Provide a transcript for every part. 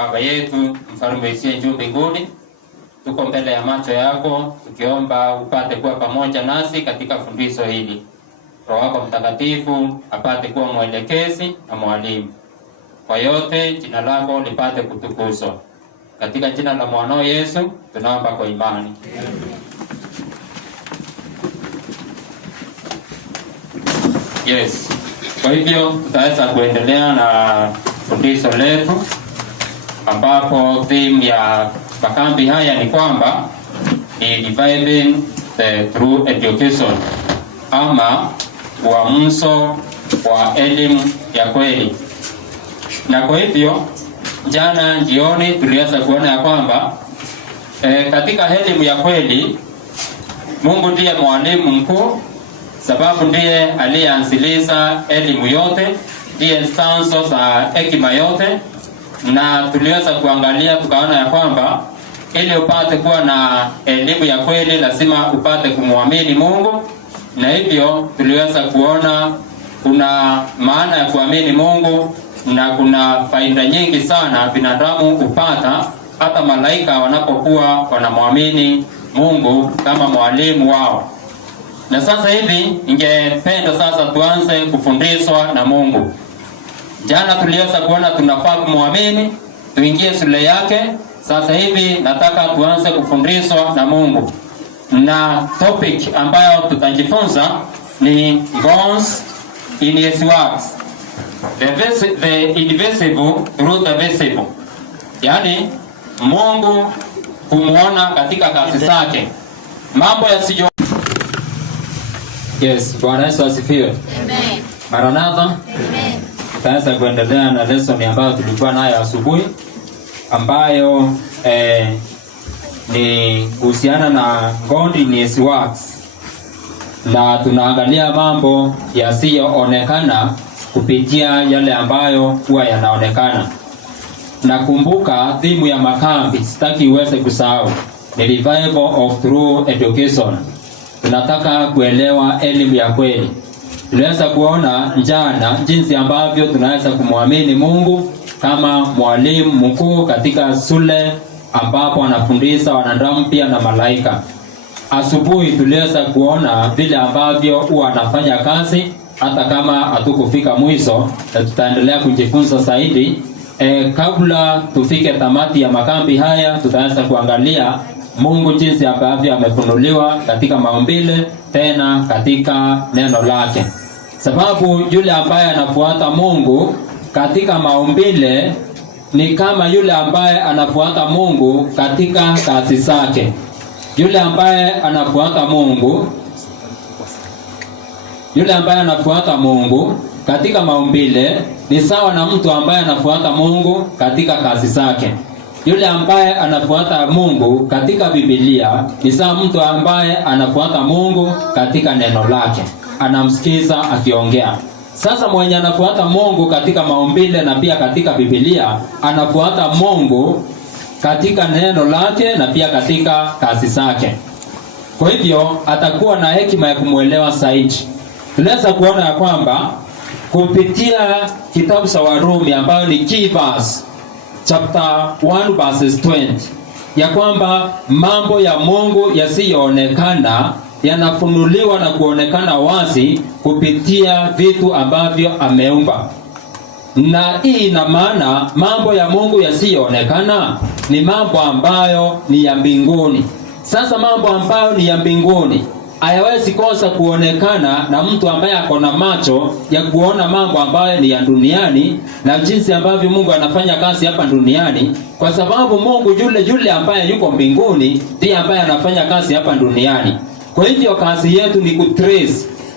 Baba yetu, mfalme usiye juu mbinguni, tuko mbele ya macho yako tukiomba upate kuwa pamoja nasi katika fundisho hili. Roho wako Mtakatifu apate kuwa mwelekezi na mwalimu. Kwa yote jina lako lipate kutukuzwa. Katika jina la mwanao Yesu tunaomba kwa imani. Yes. Kwa hivyo tutaweza kuendelea na fundisho letu, ambapo theme ya makambi haya ni kwamba ni reviving the true education, ama uamsho wa elimu ya kweli. Na kwa hivyo jana jioni tuliweza kuona ya kwamba katika elimu ya kweli Mungu ndiye mwalimu mkuu, sababu ndiye aliyeanziliza elimu yote, ndiye chanzo za hekima yote. Na tuliweza kuangalia tukaona ya kwamba ili upate kuwa na elimu ya kweli lazima upate kumwamini Mungu. Na hivyo tuliweza kuona kuna maana ya kuamini Mungu, na kuna faida nyingi sana binadamu upata, hata malaika wanapokuwa wanamwamini Mungu kama mwalimu wao. Na sasa hivi ningependa sasa tuanze kufundishwa na Mungu. Jana tuliweza kuona tunafaa kumwamini, tuingie shule yake. Sasa hivi nataka tuanze kufundishwa na Mungu. Na topic ambayo tutajifunza ni God's in his works. The invisible through the visible. Yaani Mungu kumuona katika kazi zake. Mambo yasiyo. Yes, Bwana Yesu asifiwe. Amen. Maranatha. Amen. Tutaanza kuendelea na lesson ambayo tulikuwa nayo asubuhi, ambayo ni kuhusiana na God in his works. Na tunaangalia mambo yasiyoonekana kupitia yale ambayo huwa yanaonekana. Nakumbuka thimu ya makambi, sitaki uweze kusahau, ni revival of true education. Tunataka kuelewa elimu ya kweli. Tunaweza kuona jana jinsi ambavyo tunaweza kumwamini Mungu kama mwalimu mkuu katika shule ambapo anafundisha wanadamu pia na malaika. Asubuhi tuliweza kuona vile ambavyo huwa anafanya kazi hata kama hatukufika mwisho, na tutaendelea kujifunza zaidi. Kabla tufike tamati ya makambi haya, tutaanza kuangalia Mungu jinsi ambavyo amefunuliwa katika maumbile, tena katika neno lake. Sababu yule ambaye anafuata Mungu katika maumbile ni kama yule ambaye anafuata Mungu katika kazi zake. Yule ambaye anafuata Mungu katika maumbile ni sawa na mtu ambaye anafuata Mungu katika kazi zake. Yule ambaye anafuata Mungu katika Biblia ni sawa mtu ambaye anafuata Mungu katika neno lake, anamsikiza akiongea. Sasa mwenye anafuata Mungu katika maumbile na pia katika Biblia, anafuata Mungu katika neno lake na pia katika kazi zake. Kwa hivyo atakuwa na hekima ya kumuelewa zaidi. Tunaweza kuona ya kwamba kupitia kitabu cha Warumi ambayo ni key verse, chapter 1 verses 20, ya kwamba mambo ya Mungu yasiyoonekana yanafunuliwa na kuonekana wazi kupitia vitu ambavyo ameumba. Na hii ina maana mambo ya Mungu yasiyoonekana ni mambo ambayo ni ya mbinguni. Sasa mambo ambayo ni ya mbinguni hayawezi kosa kuonekana na mtu ambaye ako na macho ya kuona mambo ambayo ni ya duniani na jinsi ambavyo Mungu anafanya kazi hapa duniani, kwa sababu Mungu yule ambaye yuko mbinguni ndiye ambaye anafanya kazi hapa duniani. Kwa hivyo kazi yetu ni kutrace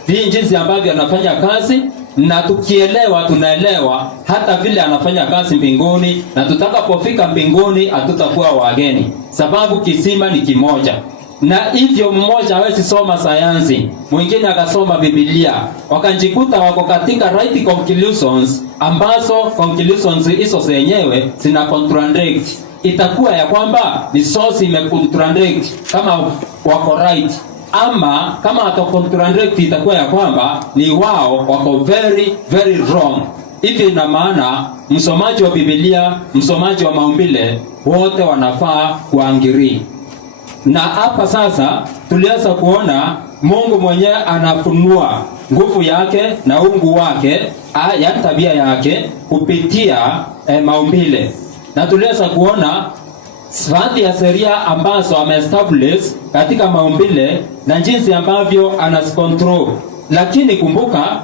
jinsi ambavyo anafanya kazi, na tukielewa tunaelewa hata vile anafanya kazi mbinguni, na tutakapofika mbinguni hatutakuwa wageni, sababu kisima ni kimoja. Na hivyo mmoja hawezi soma sayansi, mwingine akasoma Biblia, wakajikuta wako katika right conclusions, ambazo conclusions hizo zenyewe zina contradict. Itakuwa ya kwamba ni source imecontradict kama wako right, ama kama hata contradict itakuwa ya kwamba ni wao wako very very wrong. Hivi ina maana msomaji wa Biblia, msomaji wa maumbile, wote wanafaa kuangiri. Na hapa sasa tuliweza kuona Mungu mwenyewe anafunua nguvu yake na uungu wake, ya tabia yake kupitia maumbile. Na tuliweza kuona baadhi ya sheria ambazo ameestablish katika maumbile na jinsi ambavyo anazicontrol. Lakini kumbuka,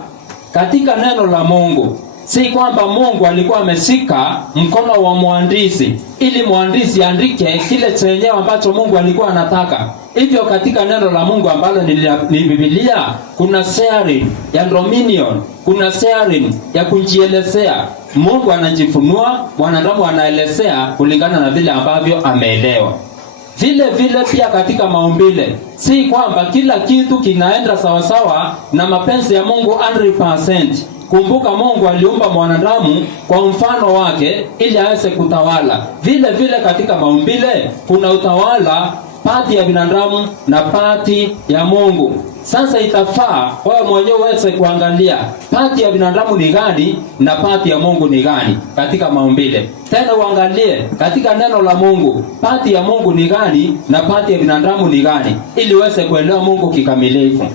katika neno la Mungu, si kwamba Mungu alikuwa ameshika mkono wa mwandishi ili mwandishi andike kile chenyewe ambacho Mungu alikuwa anataka. Hivyo katika neno la Mungu ambalo ni Biblia, kuna sharing ya dominion, kuna sharing ya kujielezea. Mungu anajifunua, mwanadamu anaelezea kulingana na vile ambavyo ameelewa. Vile vile pia katika maumbile, si kwamba kila kitu kinaenda sawasawa na mapenzi ya Mungu 100%. Kumbuka, Mungu aliumba mwanadamu kwa mfano wake ili aweze kutawala. Vile vile katika maumbile kuna utawala pati ya binadamu na pati ya Mungu. Sasa itafaa wewe mwenyewe uweze kuangalia pati ya binadamu ni gani na pati ya Mungu ni gani katika maumbile. Tena uangalie katika neno la Mungu pati ya Mungu ni gani na pati ya binadamu ni gani, ili uweze kuelewa Mungu kikamilifu.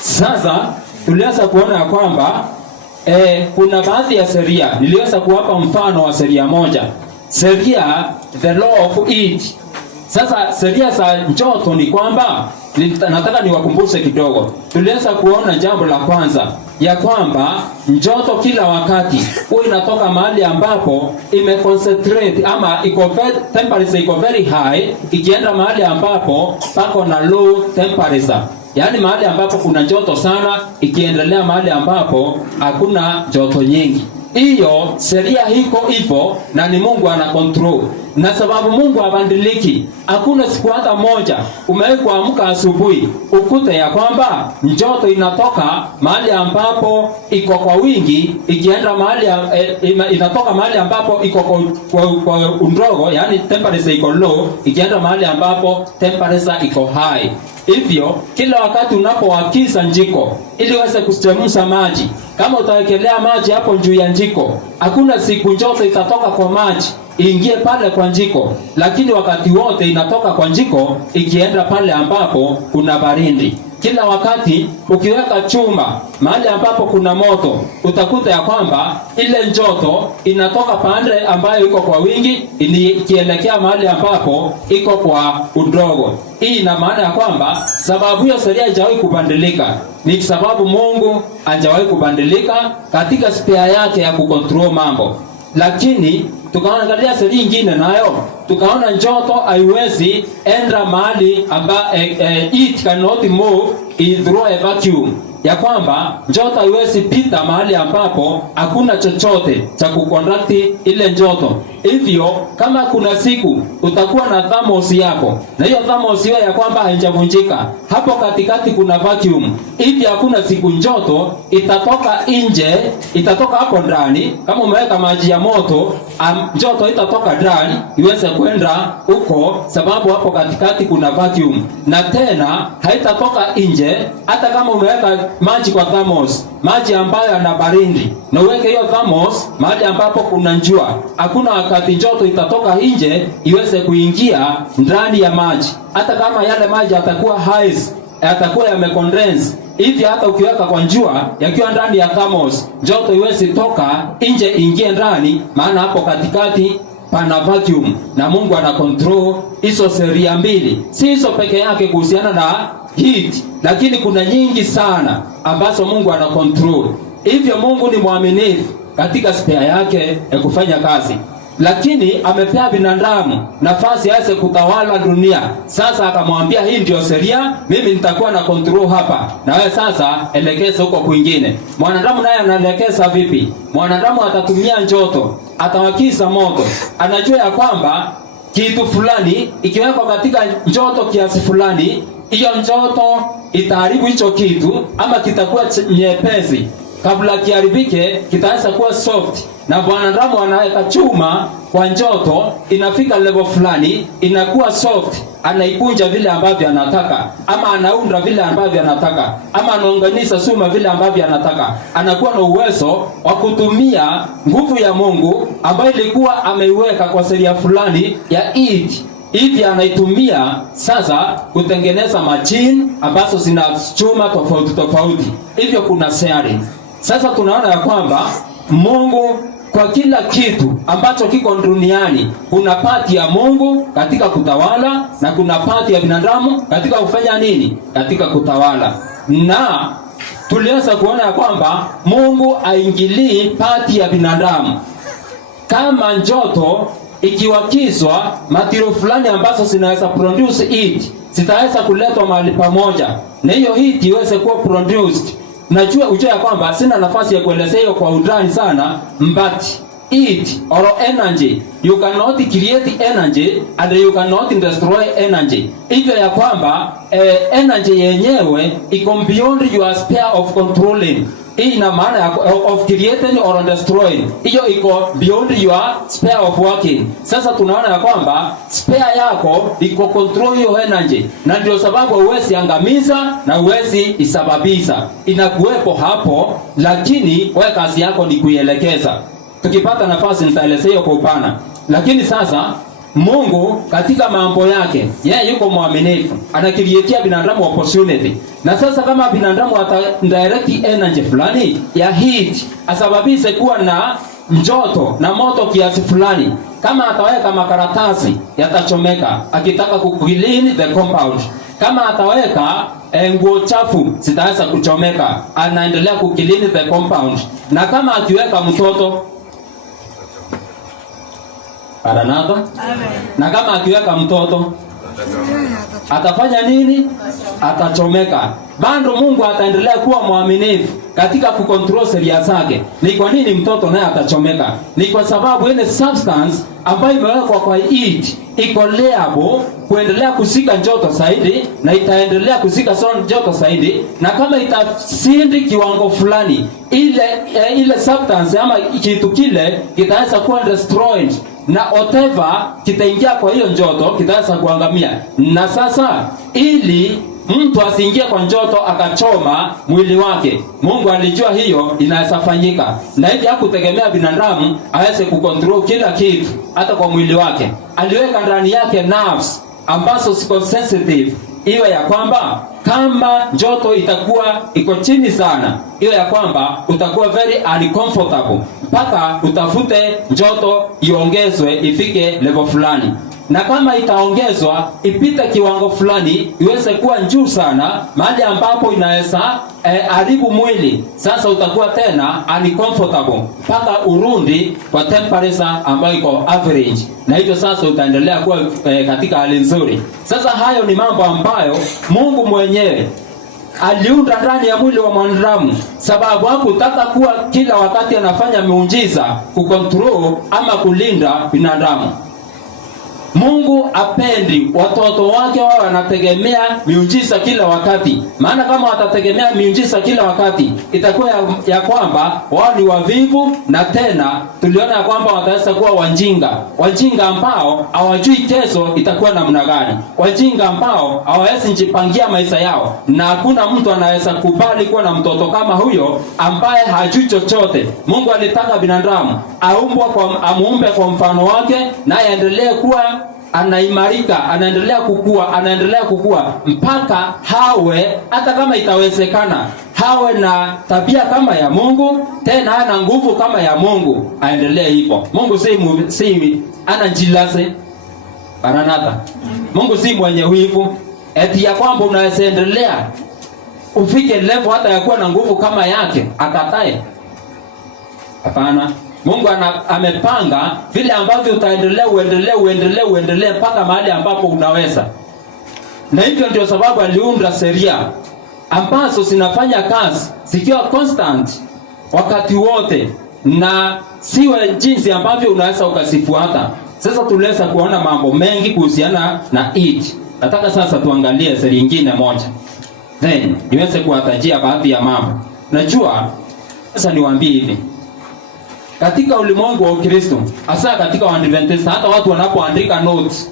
Sasa tuliweza kuona ya kwamba kuna baadhi ya sheria. Niliweza kuwapa mfano wa sheria moja, sheria the law of heat. Sasa sheria za joto ni kwamba, nataka niwakumbushe kidogo. Tuliweza kuona jambo la kwanza ya kwamba joto kila wakati huwa inatoka mahali ambapo imeconcentrate ama temperature iko very high, ikienda mahali ambapo pako na low temperature. Yaani mahali ambapo kuna joto sana, ikiendelea mahali ambapo hakuna joto nyingi. Hiyo sheria hiko hivyo, na ni Mungu ana control. Na sababu Mungu habadiliki, hakuna siku hata moja umewahi kuamka asubuhi ukute ya kwamba joto inatoka mahali ambapo iko kwa wingi, ikienda mahali inatoka mahali ambapo iko kwa undogo, yani temperature iko low, ikienda mahali ambapo temperature iko high. Hivyo kila wakati unapowakiza njiko ili uweze kuchemsha maji, kama utawekelea maji hapo juu ya njiko, hakuna siku joto itatoka kwa maji ingie pale kwa njiko, lakini wakati wote inatoka kwa njiko ikienda pale ambapo kuna baridi. Kila wakati ukiweka chuma mahali ambapo kuna moto, utakuta ya kwamba ile joto inatoka pande ambayo iko kwa wingi ikielekea mahali ambapo iko kwa udogo. Hii ina maana ya kwamba sababu hiyo sheria haijawahi kubadilika, ni sababu Mungu hajawahi kubadilika katika spare yake ya kucontrol mambo. Lakini tukaangalia sheria nyingine nayo, tukaona joto haiwezi enda mahali it cannot move through a vacuum, ya kwamba joto haiwezi pita mahali ambapo hakuna chochote cha kuconduct ile joto. Hivyo kama kuna siku utakuwa na thermos yako, na hiyo thermos hiyo ya kwamba haijavunjika, hapo katikati kuna vacuum, hivi hakuna siku joto itatoka nje, itatoka hapo ndani. Kama umeweka maji ya moto, joto itatoka ndani iweze kwenda huko, sababu hapo katikati kuna vacuum. Na tena haitatoka nje, hata kama umeweka maji kwa thermos, maji ambayo yana baridi, na uweke hiyo thermos mahali ambapo kuna jua, hakuna wakati joto itatoka nje iweze kuingia ndani ya maji. Hata kama yale maji yatakuwa ice, yatakuwa yamecondense, hivi hata ukiweka kwa jua yakiwa ndani ya thermos, joto iwezi toka nje ingie ndani, maana hapo katikati pana vacuum. Na Mungu ana control hizo sheria mbili. Si hizo peke yake kuhusiana na heat, lakini kuna nyingi sana ambazo Mungu ana control. Hivyo Mungu ni mwaminifu katika spare yake ya kufanya kazi, lakini amepea binadamu nafasi yake kutawala dunia. Sasa akamwambia hii ndio sheria, mimi nitakuwa na control hapa, na wewe sasa elekeza huko kwingine. Mwanadamu naye anaelekeza vipi? Mwanadamu atatumia joto, atawakiza moto. Anajua ya kwamba kitu fulani ikiwekwa katika joto kiasi fulani, hiyo joto itaharibu hicho kitu ama kitakuwa nyepesi. kabla kiharibike kitaweza kuwa soft, na mwanadamu anaweka chuma kwa joto, inafika level fulani inakuwa soft, anaikunja vile ambavyo anataka, ama anaunda vile ambavyo anataka, ama anaunganisha suma vile ambavyo anataka. Anakuwa na uwezo wa kutumia nguvu ya Mungu ambayo ilikuwa ameiweka kwa sheria fulani ya it. Hivi anaitumia sasa kutengeneza machine ambazo zina chuma tofauti tofauti. Hivyo kuna sharing. Sasa tunaona ya kwamba Mungu kwa kila kitu ambacho kiko duniani, kuna pati ya Mungu katika kutawala na kuna pati ya binadamu katika kufanya nini? Katika kutawala. Na tuliweza kuona ya kwamba Mungu aingilii pati ya binadamu. Kama joto ikiwakizwa, material fulani ambazo zinaweza produce heat zitaweza kuletwa mahali pamoja, na hiyo heat iweze kuwa produced. Najua ujue ya kwamba sina nafasi ya kuelezea hiyo kwa undani sana, but heat or energy, you cannot create energy and you cannot destroy energy. Hivyo ya kwamba energy yenyewe iko beyond your sphere of controlling. Hii ina maana of creating or destroying. Hiyo iko beyond your sphere of working. Sasa tunaona ya kwamba sphere yako iko control hiyo energy, na ndio sababu huwezi angamiza na huwezi isababisha. Inakuwepo hapo, lakini wewe kazi yako ni kuielekeza. Tukipata nafasi nitaelezea hiyo kwa upana. Lakini sasa Mungu katika mambo yake, yeye yuko mwaminifu, anakiriatia binadamu opportunity. Na sasa kama binadamu atadirect energy fulani ya heat, asababishe kuwa na joto na moto kiasi fulani, kama ataweka makaratasi yatachomeka akitaka kuclean the compound. Kama ataweka nguo chafu zitaweza kuchomeka, anaendelea kuclean the compound. Na kama akiweka mtoto Aranata? Amen. Na kama akiweka mtoto atafanya nini? Atachomeka. Bado Mungu ataendelea kuwa mwaminifu katika kucontrol sheria zake. Ni kwa nini mtoto naye atachomeka? Ni kwa sababu ile substance ambayo imewekwa kwa heat iko liable kuendelea kusika joto zaidi, na itaendelea kusika joto zaidi, na kama itasindi kiwango fulani, ile substance ama kitu kile kitaweza kuwa destroyed, na whatever kitaingia kwa hiyo joto kitaweza kuangamia. Na sasa ili mtu asiingie kwa joto akachoma mwili wake, Mungu alijua hiyo inaweza fanyika, na hivi hakutegemea binadamu aweze kucontrol kila kitu hata kwa mwili wake. Aliweka ndani yake nerves ambazo ziko sensitive, iwe ya kwamba kama joto itakuwa iko chini sana, iwe ya kwamba utakuwa very uncomfortable mpaka utafute joto iongezwe ifike level fulani. Na kama itaongezwa ipite kiwango fulani iweze kuwa juu sana, mahali ambapo inaweza haribu mwili, sasa utakuwa tena uncomfortable mpaka urundi kwa temperature ambayo iko average, na hivyo sasa utaendelea kuwa katika hali nzuri. Sasa hayo ni mambo ambayo Mungu mwenyewe aliunda ndani ya mwili wa mwanadamu, sababu hakutaka kuwa kila wakati anafanya miujiza kucontrol ama kulinda binadamu. Mungu apendi watoto wake wao wanategemea miujiza kila wakati. Maana kama watategemea miujiza kila wakati, itakuwa ya kwamba wao ni wavivu, na tena tuliona ya kwamba wataweza kuwa wajinga ambao hawajui kesho itakuwa namna gani, wajinga ambao hawawezi kujipangia maisha yao. Na hakuna mtu anaweza kubali kuwa na mtoto kama huyo ambaye hajui chochote. Mungu alitaka binadamu amuumbe kwa mfano wake, na aendelee kuwa anaimarika, anaendelea kukua mpaka hawe, hata kama itawezekana, hawe na tabia kama ya Mungu, tena ana nguvu kama ya Mungu, aendelee hivyo. Mungu si anajilase Maranatha. Mungu si mwenye wivu eti ya kwamba unaweza endelea ufike level hata ya kuwa na nguvu kama yake akatae. Hapana. Mungu amepanga vile ambavyo utaendelea uendelee mpaka mahali ambapo unaweza. Na hivyo ndio sababu aliunda sheria ambazo zinafanya kazi zikiwa constant wakati wote, na siwe jinsi ambavyo unaweza ukasifuata. Sasa tuliweza kuona mambo mengi kuhusiana na it. Nataka sasa tuangalie sheria nyingine moja, then niweze kuwatajia baadhi ya mambo. Najua Sasa niwaambie hivi, katika ulimwengu wa Ukristo, hasa katika Waadventista, hata watu wanapoandika notes,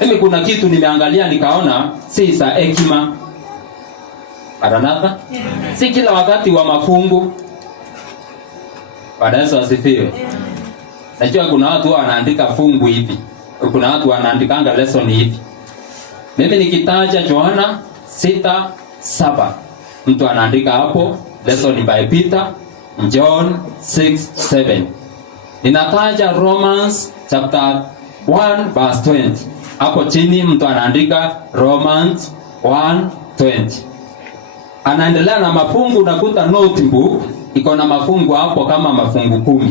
mimi kuna kitu nimeangalia nikaona si za hekima. Maranatha, si kila wakati wa mafungu. Bwana Yesu asifiwe. Najua kuna watu wanaandika fungu hivi, kuna watu wanaandikanga lesson hivi. Mimi nikitaja Yohana 6:7, mtu anaandika hapo lesson by Peter, John 6:7. Ninataja Romans chapter 1 verse 20. Hapo chini mtu anaandika Romans 1:20. Anaendelea na mafungu, unakuta notebook iko na mafungu hapo kama mafungu 10.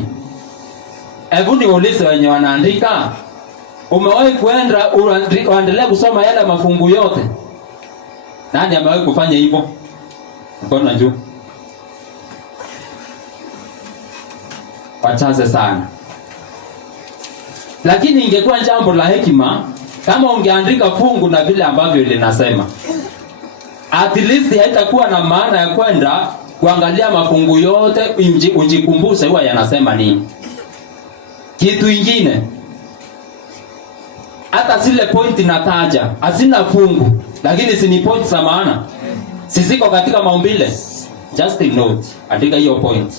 Hebu niulize wenye wanaandika, umewahi kuenda uendelee kusoma yale mafungu yote? Nani amewahi kufanya hivyo? Mkono juu. Wachache sana. Lakini ingekuwa jambo la hekima kama ungeandika fungu na vile ambavyo linasema. At least haitakuwa na maana ya kwenda kuangalia mafungu yote ujikumbushe huwa yanasema nini. Kitu kingine, hata zile point nataja hazina fungu, lakini si ni point za maana. Sisiko katika maumbile. Just a note, andika hiyo point.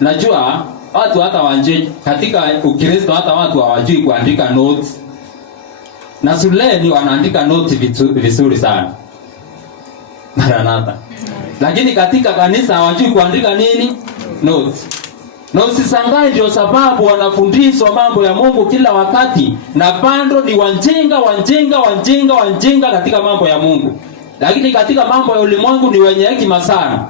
Najua watu hata wanje katika Ukristo, hata watu hawajui kuandika notes. Na shuleni wanaandika notes vizuri sana. Maranatha. Lakini katika kanisa hawajui kuandika nini? Notes. Na usisangae ndio sababu wanafundishwa mambo ya Mungu kila wakati, na bado ni wanjinga katika mambo ya Mungu. Lakini katika mambo ya ulimwengu ni wenye hekima sana.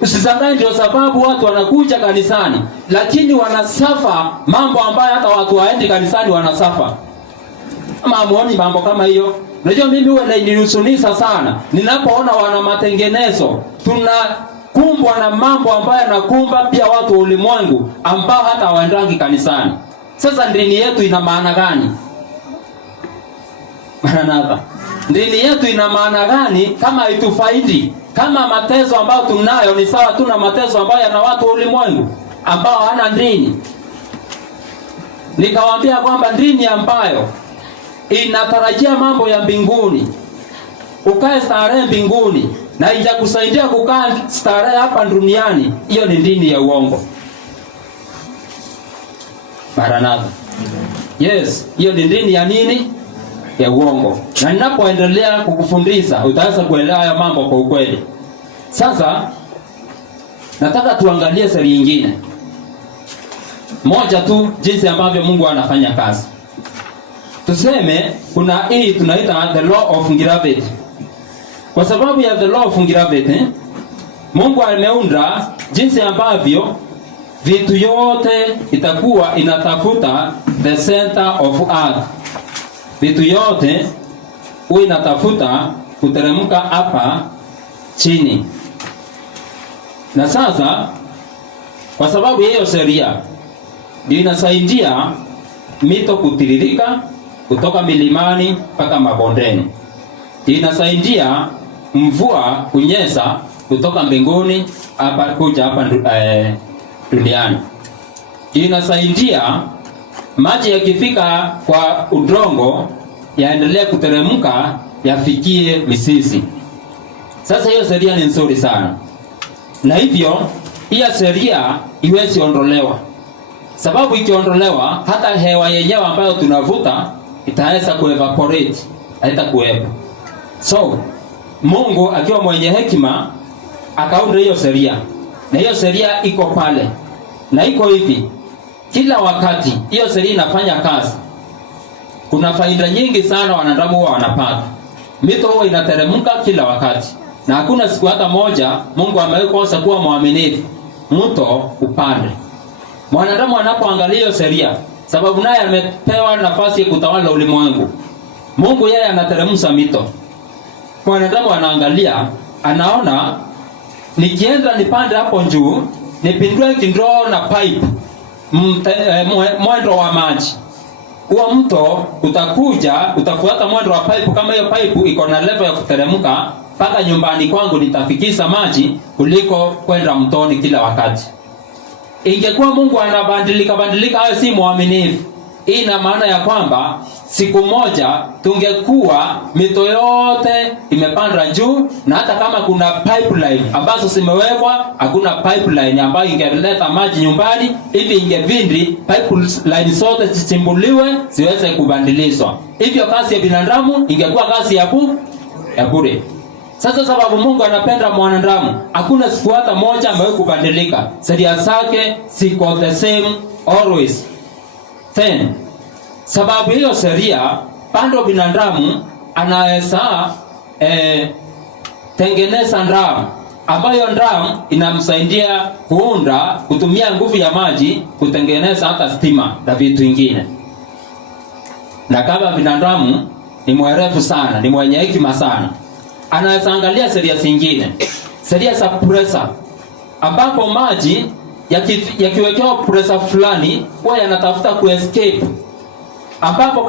Usisangae ndio sababu watu wanakuja kanisani, lakini wanasafa mambo ambayo hata watu waendi kanisani wanasafa. Ama muone mambo kama hiyo. Unajua mimi huwa inanihuzunisha sana ninapoona wana matengenezo, tunakumbwa na mambo ambayo yanakumba pia watu wa ulimwengu ambao hata hawaendangi kanisani. Sasa dini yetu ina maana gani? Maranatha. Dini yetu ina maana gani kama haitufaidi? Kama mateso ambayo tunayo ni sawa tu na mateso ambayo yana watu wa ulimwengu ambao hana dini. Nikawaambia kwamba dini ambayo inatarajia mambo ya mbinguni, ukae starehe mbinguni, na ijakusaidia kukaa starehe hapa duniani, hiyo ni dini ya uongo. Maranatha. Yes, hiyo ni dini ya nini? Ya uongo. Na ninapoendelea kukufundisha utaweza kuelewa haya mambo kwa ukweli. Sasa nataka tuangalie siri nyingine moja tu, jinsi ambavyo Mungu anafanya kazi. Tuseme kuna hii tunaita the law of gravity. Kwa sababu ya the law of gravity, Mungu ameunda jinsi ambavyo vitu yote itakuwa inatafuta the center of earth. Vitu yote huwa inatafuta kuteremka hapa chini. Na sasa kwa sababu hiyo sheria ndio inasaidia mito kutiririka kutoka milimani mpaka mabondeni. Inasaidia mvua kunyesha kutoka mbinguni hapa kuja hapa duniani. Inasaidia maji yakifika kwa udongo yaendelee kuteremka yafikie mizizi. Sasa hiyo sheria ni nzuri sana. Na hivyo hiyo sheria iwezi ondolewa. Sababu ikiondolewa hata hewa yenyewe ambayo tunavuta itaweza kuevaporate, haitakuwepo. So Mungu akiwa mwenye hekima akaunda hiyo sheria. Na hiyo sheria iko pale. Na iko hivi, kila wakati hiyo sheria inafanya kazi. Kuna faida nyingi sana wanadamu huwa wanapata. Mito huwa inateremka kila wakati. Na hakuna siku hata moja Mungu amekosa kuwa mwaminifu mto upande. Mwanadamu anapoangalia hiyo sheria, sababu naye amepewa nafasi ya kutawala ulimwengu, Mungu yeye anateremsha mito. Mwanadamu anaangalia, anaona nikienda nipande hapo juu, nipindue kindoo na pipe mwendo wa maji. Huo mto utakuja, utafuata mwendo wa pipe. Kama hiyo pipe iko na level ya kuteremka, mpaka nyumbani kwangu nitafikisha maji kuliko kwenda mtoni kila wakati. Ingekuwa Mungu anabadilika hayo si mwaminifu. Hii ina maana ya kwamba siku moja tungekuwa mito yote imepanda juu, na hata kama kuna pipeline ambazo zimewekwa, hakuna pipeline ambayo ingeleta maji nyumbani, hivi ingevindi pipeline zote zichimbuliwe ziweze kubadilishwa. Hivyo kazi ya binadamu ingekuwa kazi ya bure. Sasa sababu Mungu anapenda mwanadamu, hakuna siku hata moja ambayo kubadilika. Sheria zake ziko the same always. Then, sababu hiyo sheria, bado binadamu anaweza tengeneza ndamu, ambayo ndamu inamsaidia kutumia nguvu ya maji kutengeneza hata stima na vitu vingine. Na kama binadamu ni mwerevu sana, ni mwenye hekima sana, anaweza angalia sheria zingine, sheria za pressure, ambapo maji yakiwekewa pressure fulani huwa yanatafuta kuescape, ambapo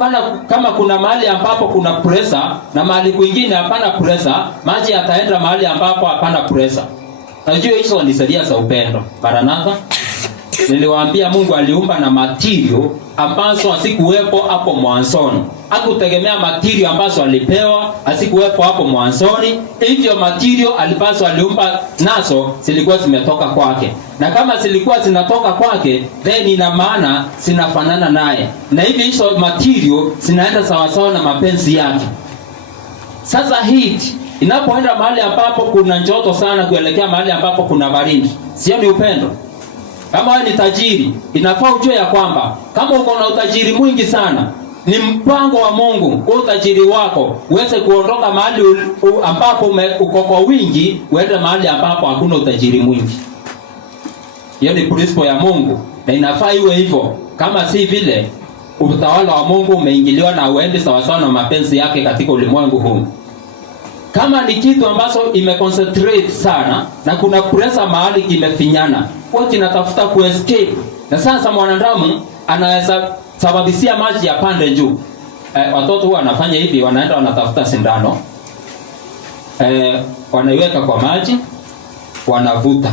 kama kuna mahali ambapo kuna pressure na mahali kwingine hapana pressure, maji yataenda mahali ambapo hapana pressure. Najua hizo ni sheria za upendo. Maranatha, niliwaambia Mungu aliumba na material ambazo asikuwepo hapo mwanzoni. Hakutegemea material ambazo alipewa asikuwepo hapo mwanzoni. Hivyo material alipazo aliumba nazo zilikuwa zimetoka kwake. Na kama zilikuwa zinatoka kwake, then ina maana zinafanana naye. Na hivi hizo material zinaenda sawa sawa na mapenzi yake. Sasa heat inapoenda mahali ambapo kuna joto sana kuelekea mahali ambapo kuna baridi, sio ni upendo? Kama wewe ni tajiri, inafaa ujue ya kwamba kama uko na utajiri mwingi sana, ni mpango wa Mungu kwa utajiri wako uweze kuondoka mahali ambapo uko kwa wingi uende mahali ambapo hakuna utajiri mwingi. Hiyo ni principle ya Mungu na inafaa iwe hivyo. Kama si vile, utawala wa Mungu umeingiliwa na uende sawa sawa na mapenzi yake katika ulimwengu huu. Kama ni kitu ambacho imeconcentrate sana na kuna pressure mahali kimefinyana, kwa kinatafuta kuescape. Na sasa mwanadamu anaweza sababishia maji ya pande juu. Watoto huwa wanafanya hivi, wanaenda wanatafuta sindano. Wanaiweka kwa maji, wanavuta.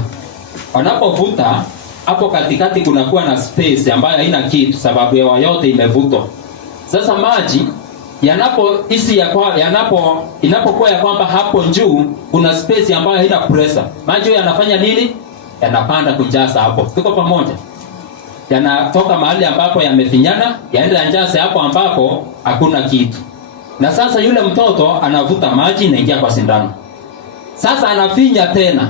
Wanapovuta, hapo katikati kunakuwa na space ambayo haina kitu sababu hewa yote imevutwa. Sasa maji inapokuwa ya kwamba hapo juu kuna space ambayo haina pressure, maji yanafanya nini? Yanapanda kujaza hapo. Tuko pamoja? Yanatoka mahali ambapo yamefinyana, yaenda yanjaze hapo ambapo hakuna kitu. Na sasa yule mtoto anavuta maji inaingia kwa sindano. Sasa anafinya tena.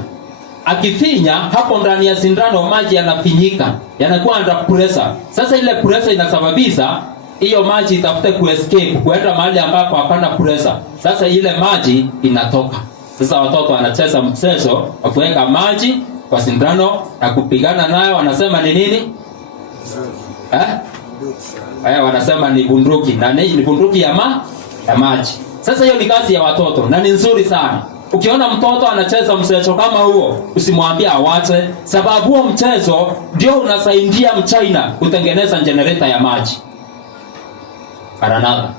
Akifinya hapo ndani ya sindano maji yanafinyika, yanakuwa under pressure. Sasa ile pressure inasababisha hiyo maji itafute kuescape kwenda mahali ambapo hapana pressure. Sasa ile maji inatoka. Sasa watoto wanacheza mchezo wa kuweka maji kwa sindano na kupigana nayo, wanasema ni nini? Wanasema ni bunduki, na ni bunduki ya maji. Sasa hiyo ni kazi ya watoto na ni nzuri sana. Ukiona mtoto anacheza mchezo kama huo, usimwambie awache, sababu huo mchezo ndio unasaidia Mchina kutengeneza generator ya maji. Maranatha.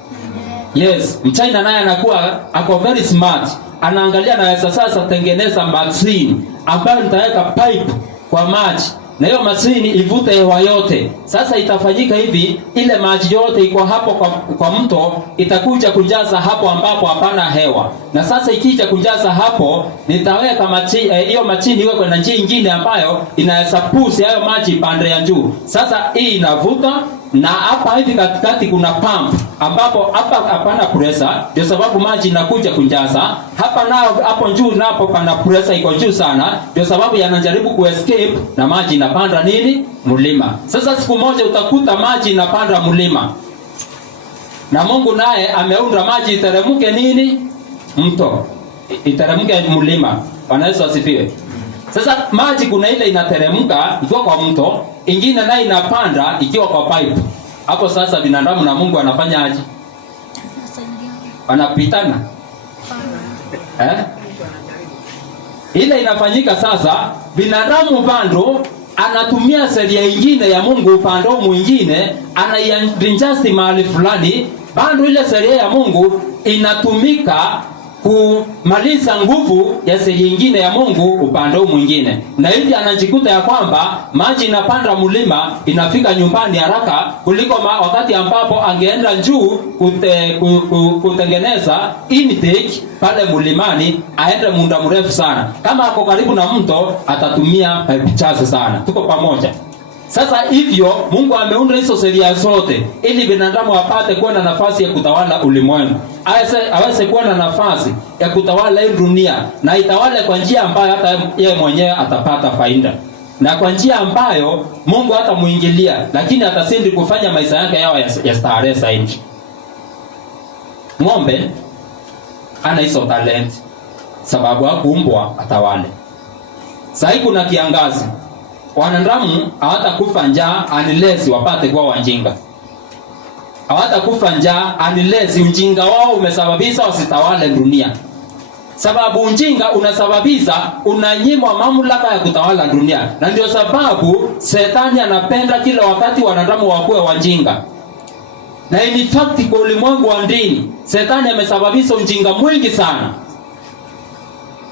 Yes, Mchina naye anakuwa ako very smart. Anaangalia naweza sasa tengeneza machine ambayo nitaweka pipe kwa maji, na hiyo machine ivute hewa yote. Sasa itafanyika hivi, ile maji yote iko hapo kwa mto itakuja kujaza hapo ambapo hapana hewa. Na sasa ikija kujaza hapo, nitaweka hiyo machine iwe kwa njia nyingine ambayo inaweza push hayo maji pande ya juu. Sasa hii inavuta, na hapa hivi katikati kuna pump ambapo hapa hapana pressure, ndio sababu maji inakuja kujaza hapa. Nao hapo juu napo pana pressure iko juu sana, ndio sababu yanajaribu kuescape na maji inapanda nini? Mlima. Sasa siku moja utakuta maji inapanda mlima, na Mungu naye ameunda maji iteremke nini? Mto, iteremke mlima. Bwana Yesu asifiwe. Sasa maji kuna ile inateremka ikiwa kwa mto, ingine nayo inapanda ikiwa kwa pipe. Hapo sasa binadamu na Mungu anafanya aje? Wanapitana. Ile inafanyika sasa, binadamu bando anatumia sheria nyingine ya Mungu upande mwingine, anaiadjust mahali fulani, bando ile sheria ya Mungu inatumika kumaliza nguvu ya sehemu nyingine ya Mungu upande mwingine, na hivi anajikuta ya kwamba maji inapanda mlima inafika nyumbani haraka kuliko wakati ambapo angeenda juu kutengeneza intake pale mlimani, aende muda mrefu sana. Kama ako karibu na mto atatumia pipe chache sana. Tuko pamoja? Sasa hivyo Mungu ameunda hizo sheria zote ili binadamu apate kuwa na nafasi ya kutawala ulimwengu. Aweze kuwa na nafasi ya kutawala hii dunia, na itawale kwa njia ambayo hata yeye mwenyewe atapata faida, na kwa njia ambayo Mungu hatamuingilia, lakini atasindi kufanya maisha yake yao ya starehe zaidi. Ng'ombe ana hizo talent sababu hakuumbwa atawale. Sasa kuna kiangazi, wanadamu hawatakufa njaa unless wapate kuwa wajinga. Hawatakufa njaa unless ujinga wao umesababisha wasitawale dunia. Sababu ujinga unasababisha unanyimwa mamlaka ya kutawala dunia. Na ndio sababu Shetani anapenda kila wakati wanadamu wakuwe wajinga. Na in fact kwa ulimwengu wa dini, Shetani amesababisha ujinga mwingi sana.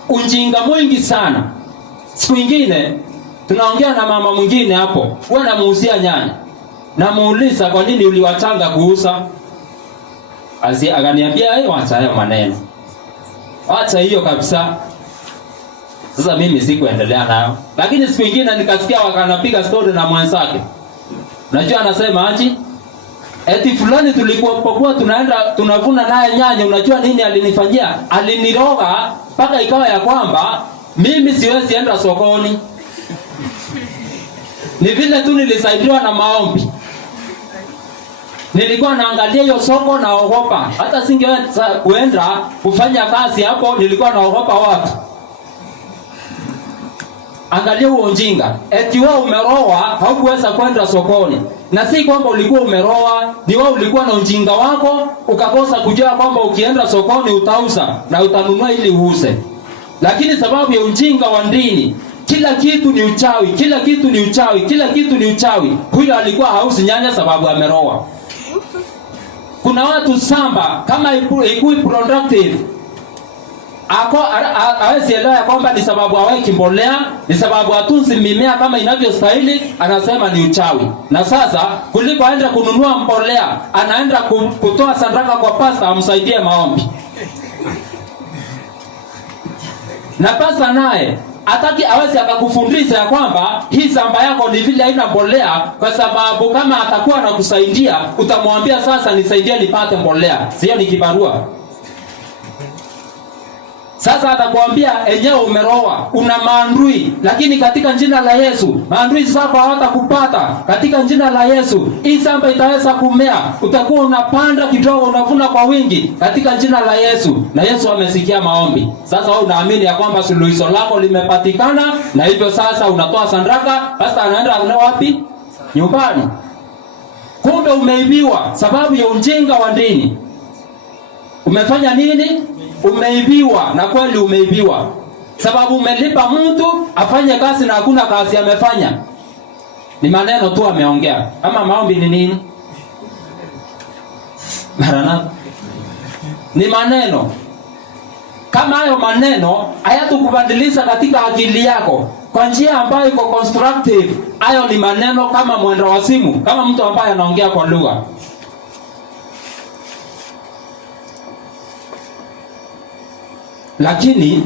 Ujinga mwingi sana. Siku nyingine tunaongea na mama mwingine hapo, huwa namuuzia nyanya. Namuuliza kwa nini uliwachanga kuuza? Akaniambia wacha hayo maneno. Wacha hiyo kabisa. Sasa mimi sikuendelea nayo. Lakini siku nyingine nikasikia wakanapiga story na mwenzake. Unajua anasema aje? Eti fulani tulikuwa tunaenda tunavuna naye nyanya, unajua nini alinifanyia? Aliniroga mpaka ikawa ya kwamba mimi siwezi enda sokoni. Ni vile tu nilisaidiwa na maombi. Nilikuwa naangalia hiyo soko naogopa. Hata singeweza kuenda kufanya kazi hapo, nilikuwa naogopa watu. Angalia huo ujinga. Eti wewe umeroa haukuweza kwenda sokoni. Na si kwamba ulikuwa umeroa, ni wewe ulikuwa na ujinga wako ukakosa kujua kwamba ukienda sokoni utauza na utanunua ili uuze. Lakini sababu ya ujinga wa dini, kila kitu ni uchawi, kila kitu ni uchawi, kila kitu ni uchawi. Huyo alikuwa hausi nyanya sababu ameroa. Kuna watu samba kama ikui productive, hawezi elewa kwamba ni sababu haweki mbolea, ni sababu hatunzi mimea kama inavyostahili, anasema ni uchawi. Na sasa kuliko aende kununua mbolea, anaenda kutoa sadaka kwa pasta amsaidie maombi. Na pasta naye hataki awezi akakufundisha ya kwamba hii shamba yako ni vile haina mbolea, kwa sababu kama atakuwa anakusaidia utamwambia sasa nisaidie nipate mbolea. Sio ni kibarua. Sasa atakwambia enyewe umeroa, una maandui, lakini katika jina la Yesu maandui zako hawatakupata. Katika jina la Yesu hii shamba itaweza kumea, utakuwa unapanda kidogo unavuna kwa wingi katika jina la Yesu. Na Yesu amesikia maombi. Sasa wewe unaamini ya kwamba suluhisho lako limepatikana, na hivyo sasa unatoa sadaka, basi anaenda wapi? Nyumbani. Kumbe umeibiwa sababu ya ujinga wa dini. Umefanya nini? Umeibiwa. Na kweli umeibiwa sababu umelipa mtu afanye kazi na hakuna kazi amefanya. Ni maneno tu ameongea. Ama maombi ni nini? Maranatha. Ni maneno. Kama hayo maneno hayatukubadilisha katika akili yako kwa njia ambayo iko constructive, hayo ni maneno kama mwenda wa simu, kama mtu ambaye anaongea kwa lugha. Lakini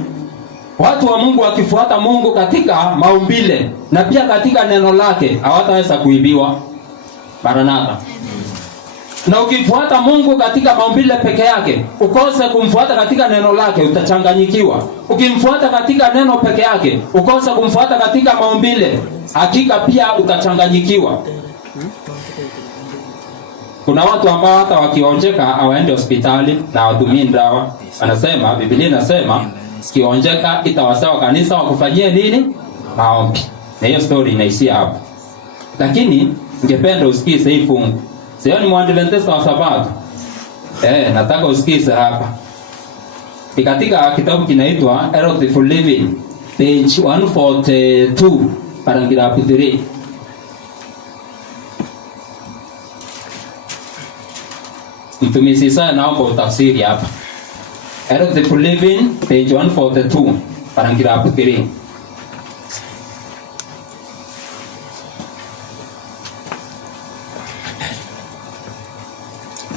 watu wa Mungu wakifuata Mungu katika maumbile na pia katika neno lake hawataweza kuibiwa. Maranatha. Na ukifuata Mungu katika maumbile peke yake, ukose kumfuata katika neno lake, utachanganyikiwa. Ukimfuata katika neno peke yake, ukose kumfuata katika maumbile, hakika pia utachanganyikiwa. Kuna watu ambao hata wakionjeka hawaende hospitali na watumii dawa. Anasema, Biblia inasema kionjeka itawasawa kanisa wakufanyie nini? Maombi. Na hiyo story inaishia hapo. Lakini ningependa usikize hii fungu. Sio ni Mwadventista wa Sabato. Nataka usikize hapa. Ni katika kitabu kinaitwa Health for Living, page 142, paragraph 3. Mtumishi Isaya naomba utafsiri hapa. Healthy Living, page 142, paragraph 3.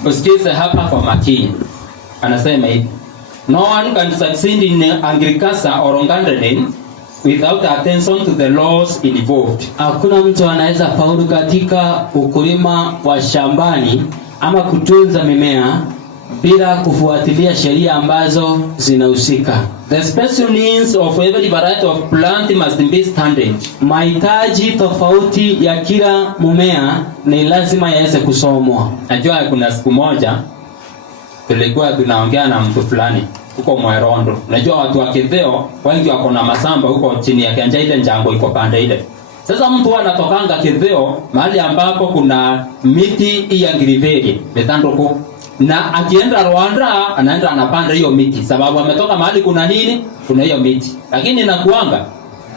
Usikize hapa kwa makini. Anasema hivi: no one can succeed in agriculture or gardening without attention to the laws involved. Hakuna mtu anaweza faulu katika ukulima wa shambani ama kutunza mimea bila kufuatilia sheria ambazo zinahusika. The special needs of every variety of plant must be studied. Mahitaji tofauti ya kila mmea ni lazima yaweze kusomwa. Najua kuna siku moja tulikuwa tunaongea na mtu fulani huko Mwerondo. Najua watu wa Kitheo wengi wako na masamba huko chini ya Kianja ile Njango iko pande ile. Sasa mtu anatokanga Kitheo mahali ambapo kuna miti ya ngiriveri metandoko, na akienda Rwanda anaenda anapanda hiyo miti sababu ametoka mahali kuna nini, kuna hiyo miti. Lakini nakuanga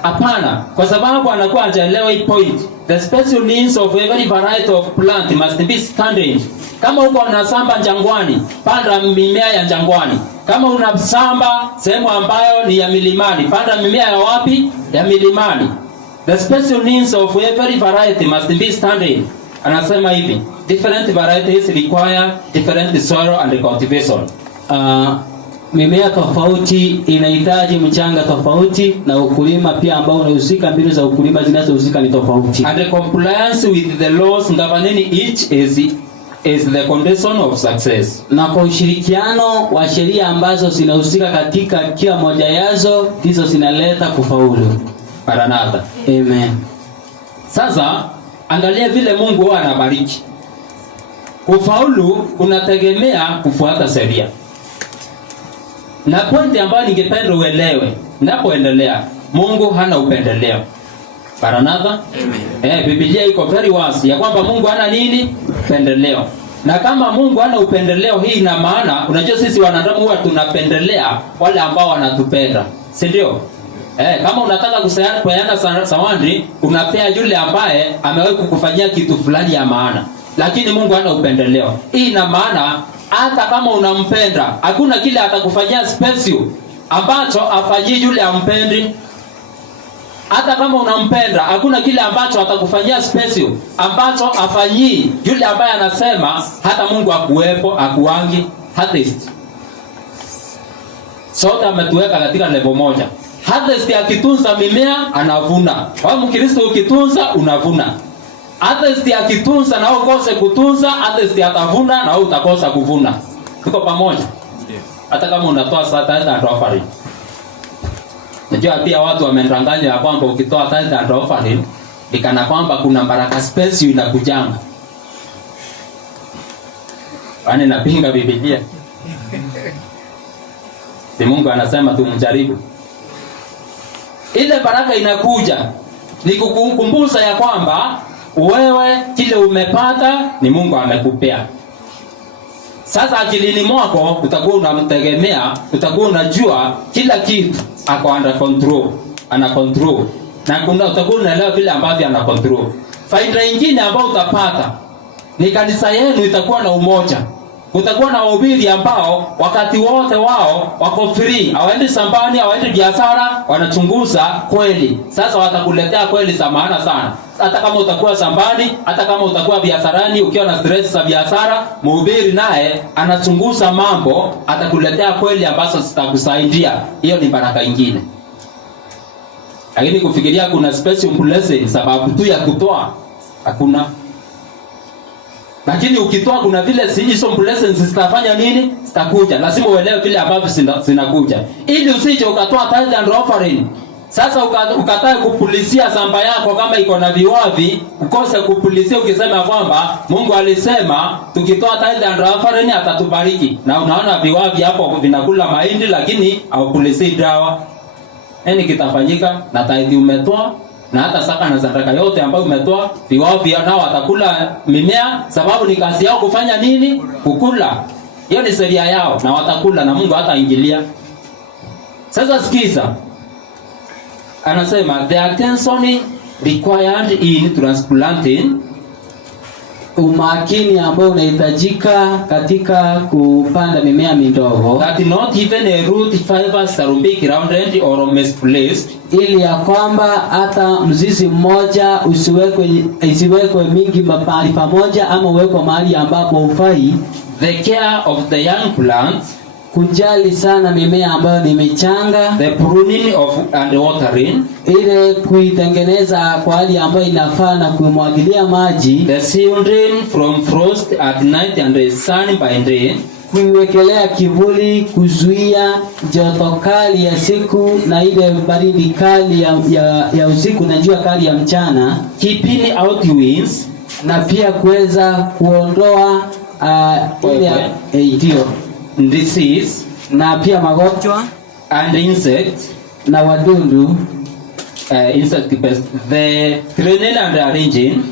hapana, kwa sababu anakuwa hajaelewa hii point. The special needs of every variety of plant must be studied. Kama uko na samba jangwani, panda mimea ya jangwani. Kama una samba sehemu ambayo ni ya milimani, panda mimea ya wapi? Ya milimani. The special needs of every variety must be studied. Anasema hivi: different varieties require different soil and cultivation. Mimea tofauti inahitaji mchanga tofauti, na ukulima pia ambao unahusika, mbinu za ukulima zinazohusika ni tofauti. And the compliance with the laws governing each is the condition of success. Na kwa ushirikiano wa sheria ambazo zinahusika katika kila moja yazo, hizo zinaleta kufaulu. Maranatha. Amen. Sasa angalia vile Mungu huwa anabariki. Kufaulu kunategemea kufuata sheria. Na pointi ambayo ningependa uelewe, ninapoendelea, Mungu hana upendeleo. Maranatha. Biblia iko very wazi ya kwamba Mungu hana nini? Upendeleo. Na kama Mungu hana upendeleo, hii ina maana, unajua sisi wanadamu huwa tunapendelea wale ambao wanatupenda. Si ndio? Kama unataka kupeana zawadi, unapea yule ambaye amewahi kukufanyia kitu fulani ya maana. Lakini Mungu hana upendeleo. Hii ina maana hata kama unampenda, hakuna kile atakufanyia special ambacho afanyie yule ampendi. Hata kama unampenda, hakuna kile ambacho atakufanyia special ambacho afanyii yule ambaye anasema hata Mungu akuwepo, akuangi, atheist. Sote ametuweka katika level moja. Atheist akitunza mimea anavuna. Wewe Mkristo ukitunza unavuna. Atheist akitunza na ukose kutunza, atheist atavuna na wewe utakosa kuvuna. Tuko pamoja? Ndio. Hata kama unatoa tithe and offering. Najua pia watu wamendanganya ya kwamba ukitoa tithe and offering ikana kwamba kuna baraka special inakujanga. Wani napinga Biblia. Si Mungu anasema tumjaribu. Ile baraka inakuja ni kukukumbusha ya kwamba wewe kile umepata ni Mungu amekupea. Sasa akilini mwako utakuwa unamtegemea, utakuwa unajua kila kitu ako under control, ana control. Na utakuwa unaelewa vile ambavyo ana control. Faida nyingine ambayo utapata ni kanisa yenu itakuwa na umoja. Utakuwa na wahubiri ambao wakati wote wao wako free, hawaendi sambani, hawaendi biashara, wanachunguza kweli. Sasa watakuletea kweli za maana sana. Hata kama utakuwa sambani, hata kama utakuwa biasharani, ukiwa na stress za biashara, mhubiri naye anachunguza mambo, atakuletea kweli ambazo zitakusaidia. Hiyo ni baraka nyingine. Lakini kufikiria kuna special blessing sababu tu ya kutoa, hakuna. Lakini ukitoa kuna vile hizo blessings zitafanya nini? Zitakuja. Lazima uelewe vile ambavyo zinakuja. Ili usije ukatoa tithe and offering. Sasa ukatae kupulizia shamba yako kama iko na viwavi, ukose kupulizia ukisema kwamba Mungu alisema tukitoa tithe and offering atatubariki. Na unaona viwavi hapo vinakula mahindi lakini haupulizii dawa. Nini kitafanyika? Na tithe umetoa na hata saka na sadaka yote ambayo umetoa, viwavi nao watakula mimea sababu ni kazi yao kufanya nini? Kukula. Hiyo ni sheria yao na watakula na Mungu hataingilia. Sasa sikiza. Anasema the attention required in transplanting umakini ambao unahitajika katika kupanda mimea midogo, that not even a root fibers are be grounded or misplaced, ili ya kwamba hata mzizi mmoja isiwekwe mingi mahali pamoja ama uwekwe mahali ambapo hufai. The care of the young plants, kujali sana mimea ambayo ni michanga, the pruning of and watering, ile kuitengeneza kwa hali ambayo inafaa na kumwagilia maji, the shielding from frost at night and the sun by day, kuiwekelea kivuli, kuzuia joto kali ya siku na ile baridi kali ya usiku na jua kali ya mchana, keeping out winds, na pia kuweza kuondoa ile disease, na pia magonjwa and insects, na wadudu, insect pest. The training and arranging,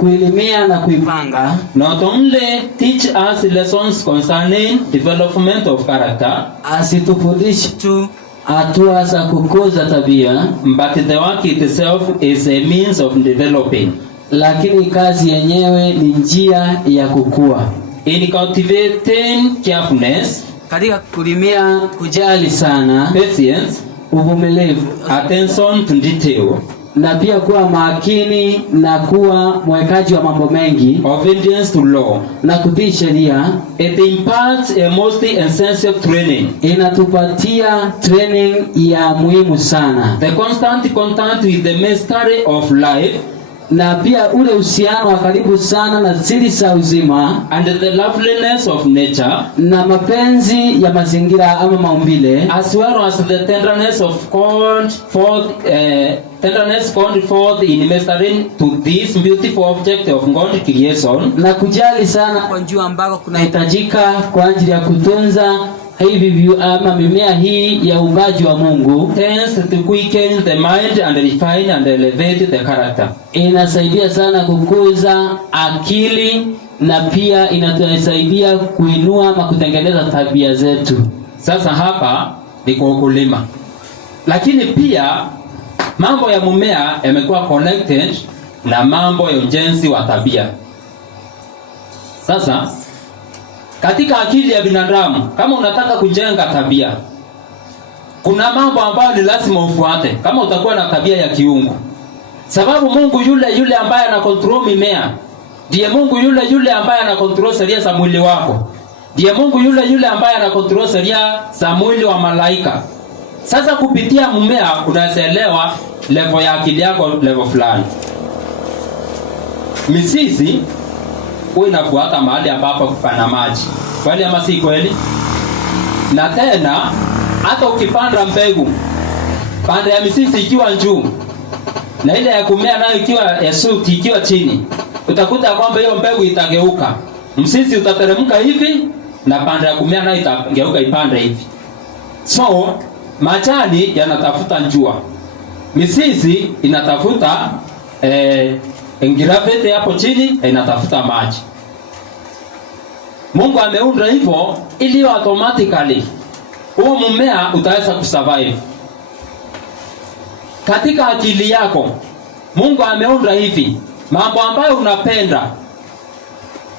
kuelimia na kuipanga, not only teach us lessons concerning development of character, asitufundishe tu hatua za kukuza tabia, but the work itself is a means of developing, lakini kazi yenyewe ni njia ya kukua. In cultivating carefulness, katika kulimia kujali sana, patience, uvumilivu, attention to detail, na pia kuwa makini na kuwa mwekaji wa mambo mengi, obedience to law, na kutii sheria. It imparts a most essential training, inatupatia training ya muhimu sana, the constant contact with the mystery of life, na pia ule uhusiano wa karibu sana na siri za uzima, and the loveliness of nature, na mapenzi ya mazingira ama maumbile, as well as the tenderness called forth in mastering to this beautiful object of God's creation, na kujali sana kwa njia ambako kunahitajika kwa ajili ya kutunza hivi ama mimea hii ya uumbaji wa Mungu, tends to quicken the mind and refine and elevate the character. Inasaidia sana kukuza akili na pia inatusaidia kuinua ama kutengeneza tabia zetu. Sasa hapa ni kwa ukulima, lakini pia mambo ya mumea yamekuwa connected na mambo ya ujenzi wa tabia. Sasa katika akili ya binadamu, kama unataka kujenga tabia, kuna mambo ambayo ni lazima ufuate kama utakuwa na tabia ya kiungu. Sababu Mungu yule ambaye ana control mimea, ndiye Mungu yule ambaye ana control sheria za mwili wako. Ndiye Mungu yule ambaye ana control sheria za mwili wa malaika. Sasa kupitia mmea unaelewa level ya akili yako, level fulani. Mizizi inafuata mahali ambapo pana maji. Kweli ama si kweli? Na tena hata ukipanda mbegu, panda ya mizizi ikiwa juu na ile ya kumea nayo ikiwa ya suti ikiwa chini, utakuta kwamba hiyo mbegu itageuka. Mzizi utateremka hivi na panda ya kumea nayo itageuka ipande hivi. So majani yanatafuta jua, mizizi inatafuta gravity hapo chini, inatafuta maji. Mungu ameunda hivyo ili automatically huo mmea utaweza kusurvive. Katika akili yako Mungu ameunda hivi, mambo ambayo unapenda,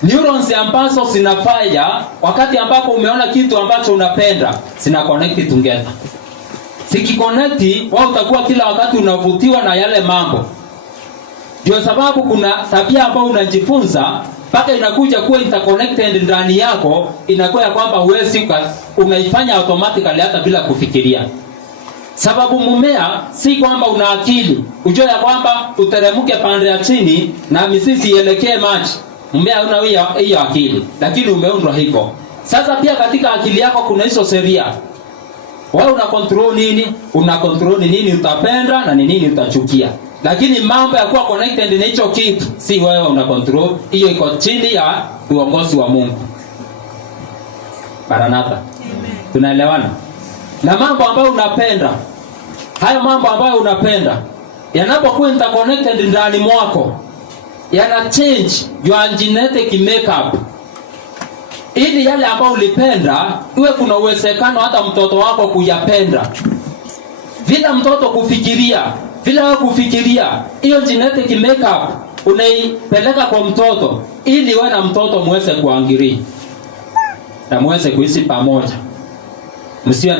neurons ambazo zinafanya wakati ambapo umeona kitu ambacho unapenda, zina connect together. Sikiconnect, wewe utakuwa kila wakati unavutiwa na yale mambo. Ndio sababu kuna tabia ambayo unajifunza mpaka inakuja kuwa interconnected ndani yako, inakuwa ya kwamba huwezi unaifanya automatically hata bila kufikiria. Sababu mmea si kwamba una akili, ujue ya kwamba uteremke pande ya chini na mizizi ielekee maji. Mmea una hiyo akili, lakini umeundwa hivyo. Sasa pia katika akili yako kuna hizo sheria. Wewe una control nini? Una control nini utapenda na nini utachukia. Lakini mambo ya kuwa connected na hicho kitu si wewe una control, hiyo iko chini ya uongozi wa Mungu. Maranatha. Amen. Tunaelewana? Na mambo ambayo unapenda, hayo mambo ambayo unapenda yanapokuwa interconnected ndani mwako, yana change your genetic makeup. Ili yale ambayo ulipenda, iwe kuna uwezekano hata mtoto wako kuyapenda. Vile mtoto kufikiria, vile wewe kufikiria, hiyo genetic makeup unaipeleka kwa mtoto ili wewe na mtoto muweze kuangiri na muweze kuishi pamoja, msiwe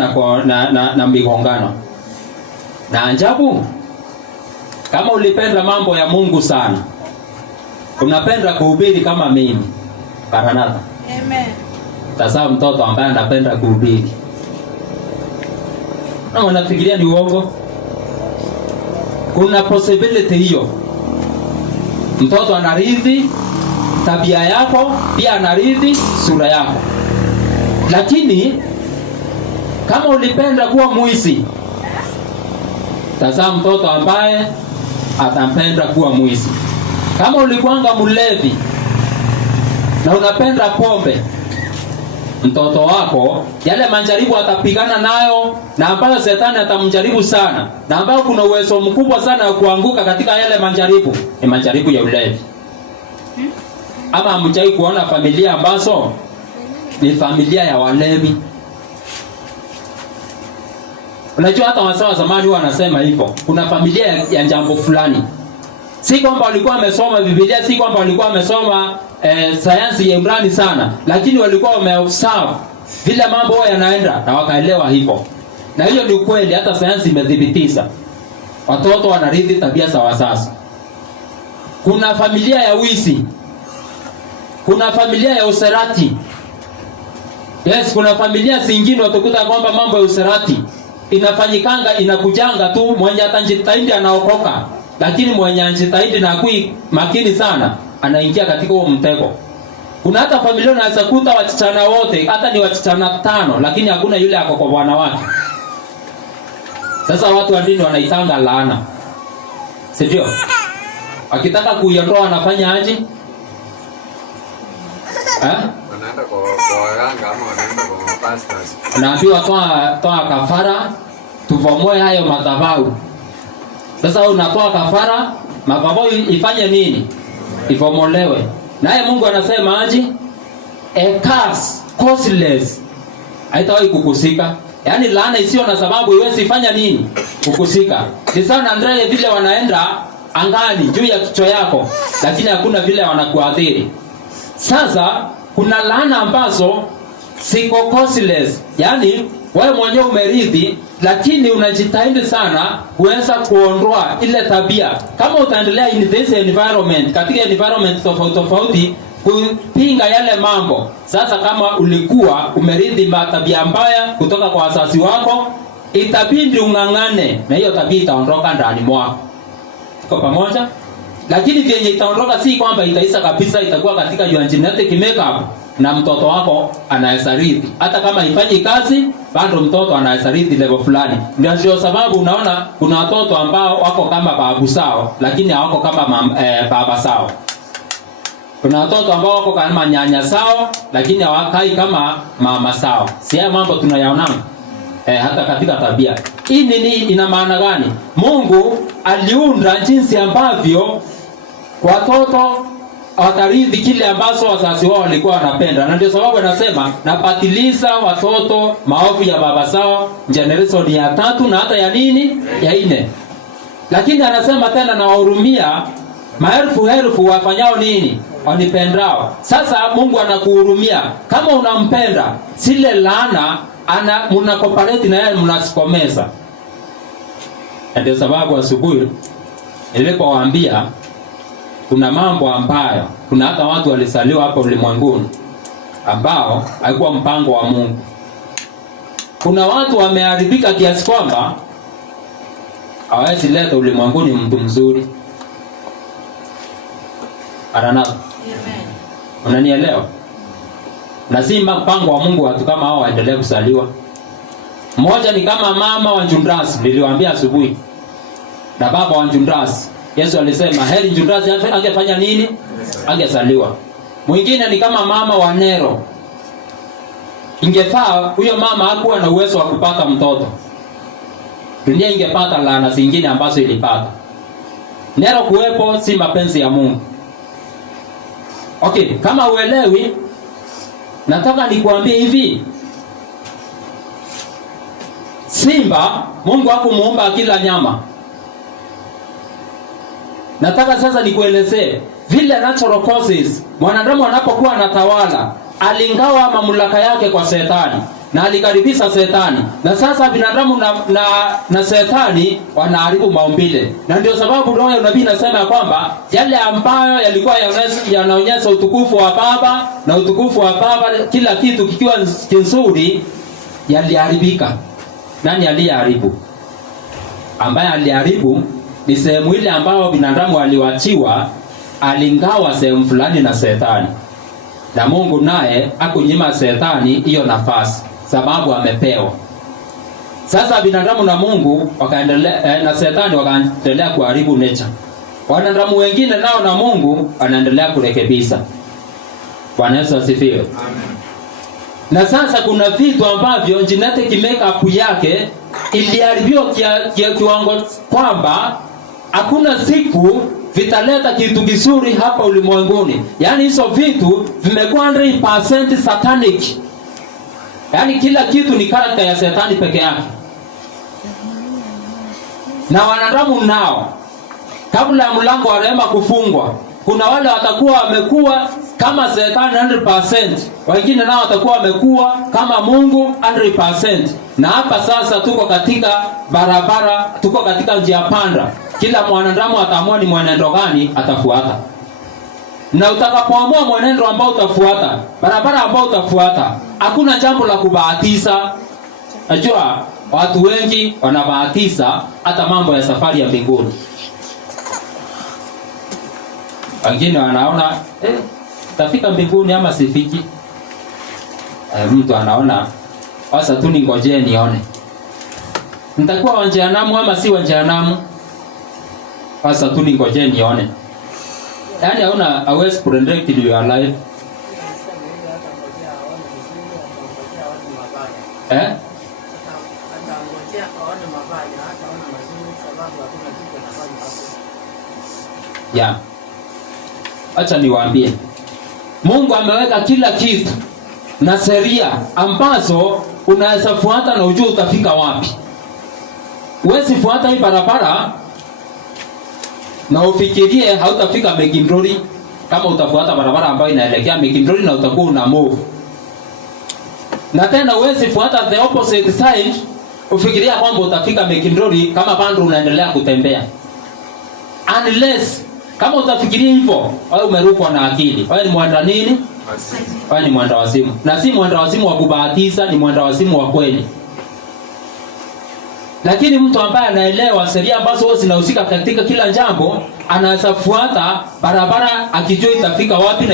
na migongano. Na ajabu, kama ulipenda mambo ya Mungu sana, unapenda kuhubiri kama mimi, Maranatha. Amen. Tazama mtoto ambaye anapenda kuhubiri. Na unafikiria ni uongo? Kuna possibility hiyo. Mtoto anarithi tabia yako, pia anarithi sura yako. Lakini kama ulipenda kuwa mwizi, tazama mtoto ambaye atapenda kuwa mwizi. Kama ulikuanga mlevi na unapenda pombe, mtoto wako yale majaribu atapigana nayo, na ambayo shetani atamjaribu sana, na ambayo kuna uwezo mkubwa sana wa kuanguka katika yale majaribu, ni majaribu ya ulevi. Ama hamjai kuona familia ambazo ni familia ya walevi? Unajua hata wasao zamani wanasema hivyo, kuna familia ya jambo fulani. Si kwamba walikuwa wamesoma Biblia, si kwamba walikuwa wamesoma sayansi ya undani sana, lakini walikuwa wameobserve vile mambo yanaenda na wakaelewa hivyo. Na hiyo ni ukweli, hata sayansi imethibitisha. Watoto wanarithi tabia za wazazi. Kuna familia ya wizi. Kuna familia ya userati. Yes, kuna familia zingine utakuta kwamba mambo ya userati inafanyikanga, inakujanga tu, mwenye atajitahidi anaokoka, lakini mwenye anajitahidi na kui makini sana anaingia katika huo mtego. Kuna hata familia unaweza kuta wasichana wote, hata ni wasichana 5, lakini hakuna yule ako kwa bwana wake. Sasa watu wa dini wanaitanga laana, sivyo? Akitaka kuiondoa wanafanya aje? Wanaenda kwa waganga ama wanaenda kwa pastors. Unaambiwa toa kafara tuvomoe hayo madhabahu. Sasa unatoa kafara, madhabahu ifanye nini? Ivomolewe. Naye Mungu anasema aje? A curse causeless haitawahi kukusika. Yaani laana isiyo na sababu iwezi fanya nini? Kukusika. Ni sana Andrea vile wanaenda angani juu ya kichwa yako, lakini hakuna vile wanakuadhiri. Sasa kuna laana ambazo siko causeless. Yaani wewe mwenyewe umerithi, lakini unajitahidi sana kuweza kuondoa ile tabia. Kama utaendelea in this environment, katika environment tofauti kupinga yale mambo. Sasa kama ulikuwa umerithi tabia mbaya kutoka kwa wazazi wako, itabidi ung'ang'ane na hiyo tabia itaondoka ndani mwako. Tuko pamoja? Lakini vyenye itaondoka si kwamba itaisha kabisa, itakuwa katika your genetic makeup na mtoto wako anaweza rithi. Hata kama ifanyi kazi, bado mtoto anaweza rithi level fulani. Ndio sababu unaona kuna watoto ambao wako kama babu sao, lakini hawako kama baba sao. Kuna watoto ambao wako kama nyanya sao, lakini hawakai kama mama sao. Si haya mambo tunayaona hata katika tabia. Hii nini ina maana gani? Mungu aliunda jinsi ambavyo watoto watarithi kile ambacho wazazi wao walikuwa wanapenda. Na ndio sababu anasema napatiliza watoto maovu ya baba zao, generation ya 3 na hata ya nini? Ya 4. Lakini anasema tena na wahurumia maelfu wafanyao nini? Wanipendao. Sasa Mungu anakuhurumia. Kama unampenda, sile laana mnacooperate na yeye, mnasikomeza. Ndio sababu asubuhi nilipowaambia kuna mambo ambayo kuna hata watu walisaliwa hapo ulimwenguni ambao haikuwa mpango wa Mungu. Kuna watu wameharibika kiasi kwamba hawezi leta ulimwenguni mtu mzuri. Maranatha. Amen. Unanielewa? Na si mpango wa Mungu watu kama hao waendelee kusaliwa. Mmoja ni kama mama wa Njundrasi, niliwaambia asubuhi. Na baba wa Njundrasi. Yesu alisema heri Njundrasi angefanya nini? Angezaliwa. Mwingine ni kama mama wa Nero. Ingefaa huyo mama hakuwa na uwezo wa kupata mtoto. Dunia ingepata laana zingine ambazo ilipata. Nero kuwepo si mapenzi ya Mungu. Okay, kama uelewi, nataka nikuambie hivi. Simba, Mungu hakumuumba kila nyama. Nataka sasa nikuelezee vile natural causes mwanadamu anapokuwa anatawala, alingawa mamlaka yake kwa Shetani na alikaribisha Shetani, na sasa binadamu na Shetani wanaharibu maumbile. Na ndio sababu roho ya nabii inasema kwamba yale ambayo yalikuwa yanaonyesha utukufu wa Baba na utukufu wa Baba, kila kitu kikiwa kizuri, yaliharibika. Nani aliyeharibu? Ambaye aliharibu ni sehemu ile ambayo binadamu aliwachiwa, alingawa sehemu fulani na Shetani, na Mungu naye akunyima Shetani hiyo nafasi, sababu amepewa. Sasa binadamu na Mungu wakaendelea, na Shetani wakaendelea kuharibu nature. Wanadamu wengine nao na Mungu wanaendelea kurekebisha. Bwana Yesu asifiwe. Amen. Na sasa kuna vitu ambavyo genetic makeup yake iliharibiwa kiwango kwamba hakuna siku vitaleta kitu kizuri hapa ulimwenguni. Yaani hizo vitu vimekuwa 100% satanic. Yaani kila kitu ni character ya Shetani peke yake. Na wanadamu nao, kabla ya mlango wa rehema kufungwa, kuna wale watakuwa wamekuwa kama Shetani 100%, wengine nao watakuwa wamekuwa kama Mungu 100%. Na hapa sasa tuko katika barabara, tuko katika njia panda. Kila mwanadamu ataamua ni mwenendo gani atafuata. Na utakapoamua mwenendo ambao utafuata, barabara ambao utafuata, hakuna jambo la kubahatisha. Najua watu wengi wanabahatisha hata mambo ya safari ya mbinguni. Wengine wanaona tafika mbinguni ama sifiki. Mtu anaona sasa tu ningojee nione, nitakuwa wa jehanamu ama si wa jehanamu. Sasa tu ningojee nione. Yaani hawezi predict your life. Yeah. Acha niwaambie, Mungu ameweka kila kitu na sheria ambazo unaweza fuata na ujue utafika wapi. Huwezi fuata hii barabara na ufikirie hautafika Mekindori kama utafuata barabara ambayo inaelekea Mekindori na utakuwa una move. Na tena huwezi fuata the opposite side ufikiria kwamba utafika Mekindori kama bado unaendelea kutembea. Unless kama utafikiria hivyo, wewe umerukwa na akili. Wewe ni mwenda nini? Wewe ni mwenda wazimu. Na si mwenda wazimu wa kubahatisha, ni mwenda wazimu wa kweli. Lakini mtu ambaye anaelewa sheria ambazo zinahusika katika kila jambo, anaweza fuata barabara akijua itafika wapi na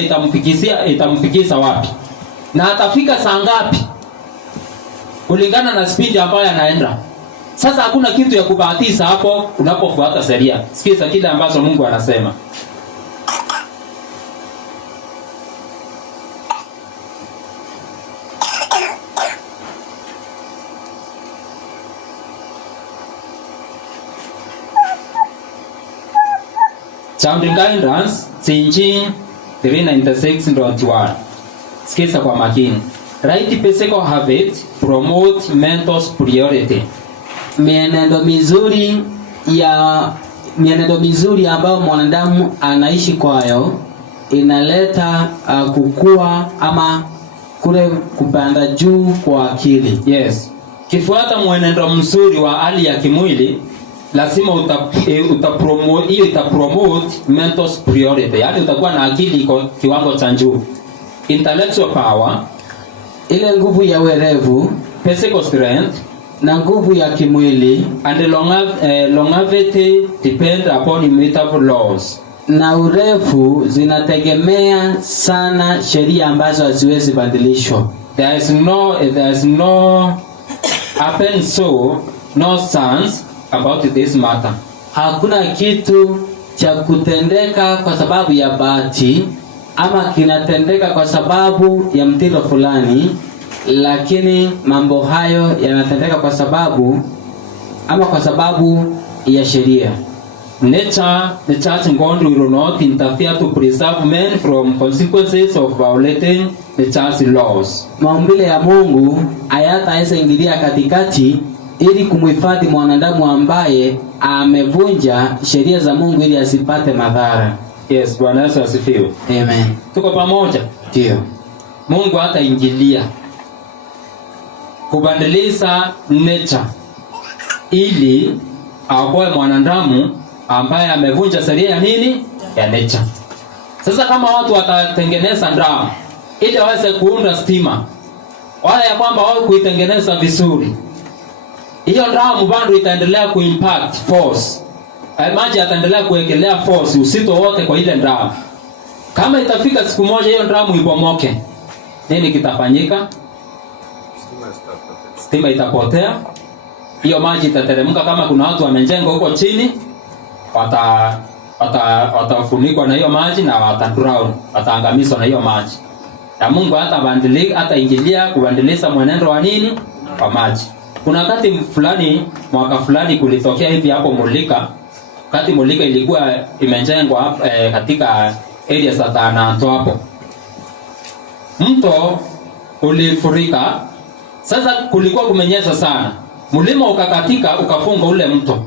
itamfikisha wapi. Na atafika saa ngapi kulingana na speed ambayo anaenda. Sasa hakuna kitu ya kubahatisha hapo unapofuata sheria. Sikiza kile ambacho Mungu anasema. Sounding guidance, Sinjin 396.1. Sikiza kwa makini. Right physical habits promote mental superiority. Mienendo mizuri ambayo mwanadamu anaishi kwayo inaleta kukua ama kule kupanda juu kwa akili. Yes. Kifuata mwenendo mzuri wa hali ya kimwili, lazima itapromote mental superiority. Yaani utakuwa na akili kwa kiwango cha juu. Intellectual power, ile nguvu ya werevu, physical strength, na nguvu ya kimwili, and longevity depend upon immutable laws. Na urefu zinategemea sana sheria ambazo haziwezi badilishwa. There is no happen so no chance about this matter. Hakuna kitu cha kutendeka kwa sababu ya bahati ama kinatendeka kwa sababu ya mtindo fulani, lakini mambo hayo yanatendeka kwa sababu ya sheria. The church and God will not interfere to preserve men from consequences of violating the church laws. Maumbile ya Mungu hayataweza ingilia katikati ili kumhifadhi mwanadamu ambaye amevunja sheria za Mungu ili asipate madhara. Yes, Bwana Yesu asifiwe. Amen. Tuko pamoja? Ndio. Mungu hataingilia kubadilisha nature ili aokoe mwanadamu ambaye amevunja sheria ya nini? Ya nature. Sasa kama watu watatengeneza drum ili waweze kuunda stima, wala ya kwamba wao kuitengeneza vizuri, hiyo drum bado itaendelea kuimpact force. Maji yataendelea kuwekelea force, uzito wote kwa ile drum. Kama itafika siku moja hiyo drum ipomoke, nini kitafanyika? Stima itapotea. Hiyo maji itateremka. Kama kuna watu wamejenga huko chini, watafunikwa na hiyo maji na watadrown, wataangamizwa na hiyo maji. Na Mungu hata ingilia kubadilisha mwenendo wa nini? Wa maji. Kuna wakati fulani, mwaka fulani kulitokea hivi hapo Mulika. Wakati Mulika ilikuwa imejengwa katika area za Tananto hapo. Mto ulifurika. Sasa kulikuwa kumenyesha sana. Mlima ukakatika ukafunga ule mto.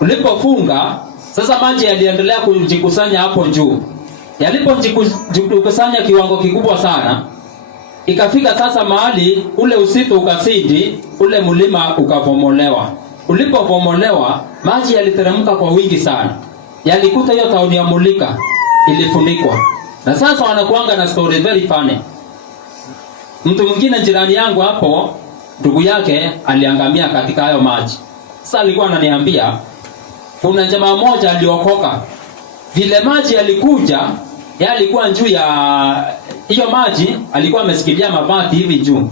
Ulipofunga, sasa maji yaliendelea kujikusanya hapo juu. Yalipojikusanya kiwango kikubwa sana, ikafika sasa mahali ule uzito ukazidi, ule mlima ukavomolewa. Ulipovomolewa, maji yaliteremka kwa wingi sana. Yalikuta hiyo tauni ya Mulika ilifunikwa. Na sasa wanakuanga na story very funny. Mtu mwingine jirani yangu hapo, ndugu yake aliangamia katika hayo maji. Sasa alikuwa ananiambia kuna jamaa mmoja aliokoka. Vile maji yalikuja, yalikuwa juu ya hiyo maji, alikuwa amesikilia mabati hivi juu.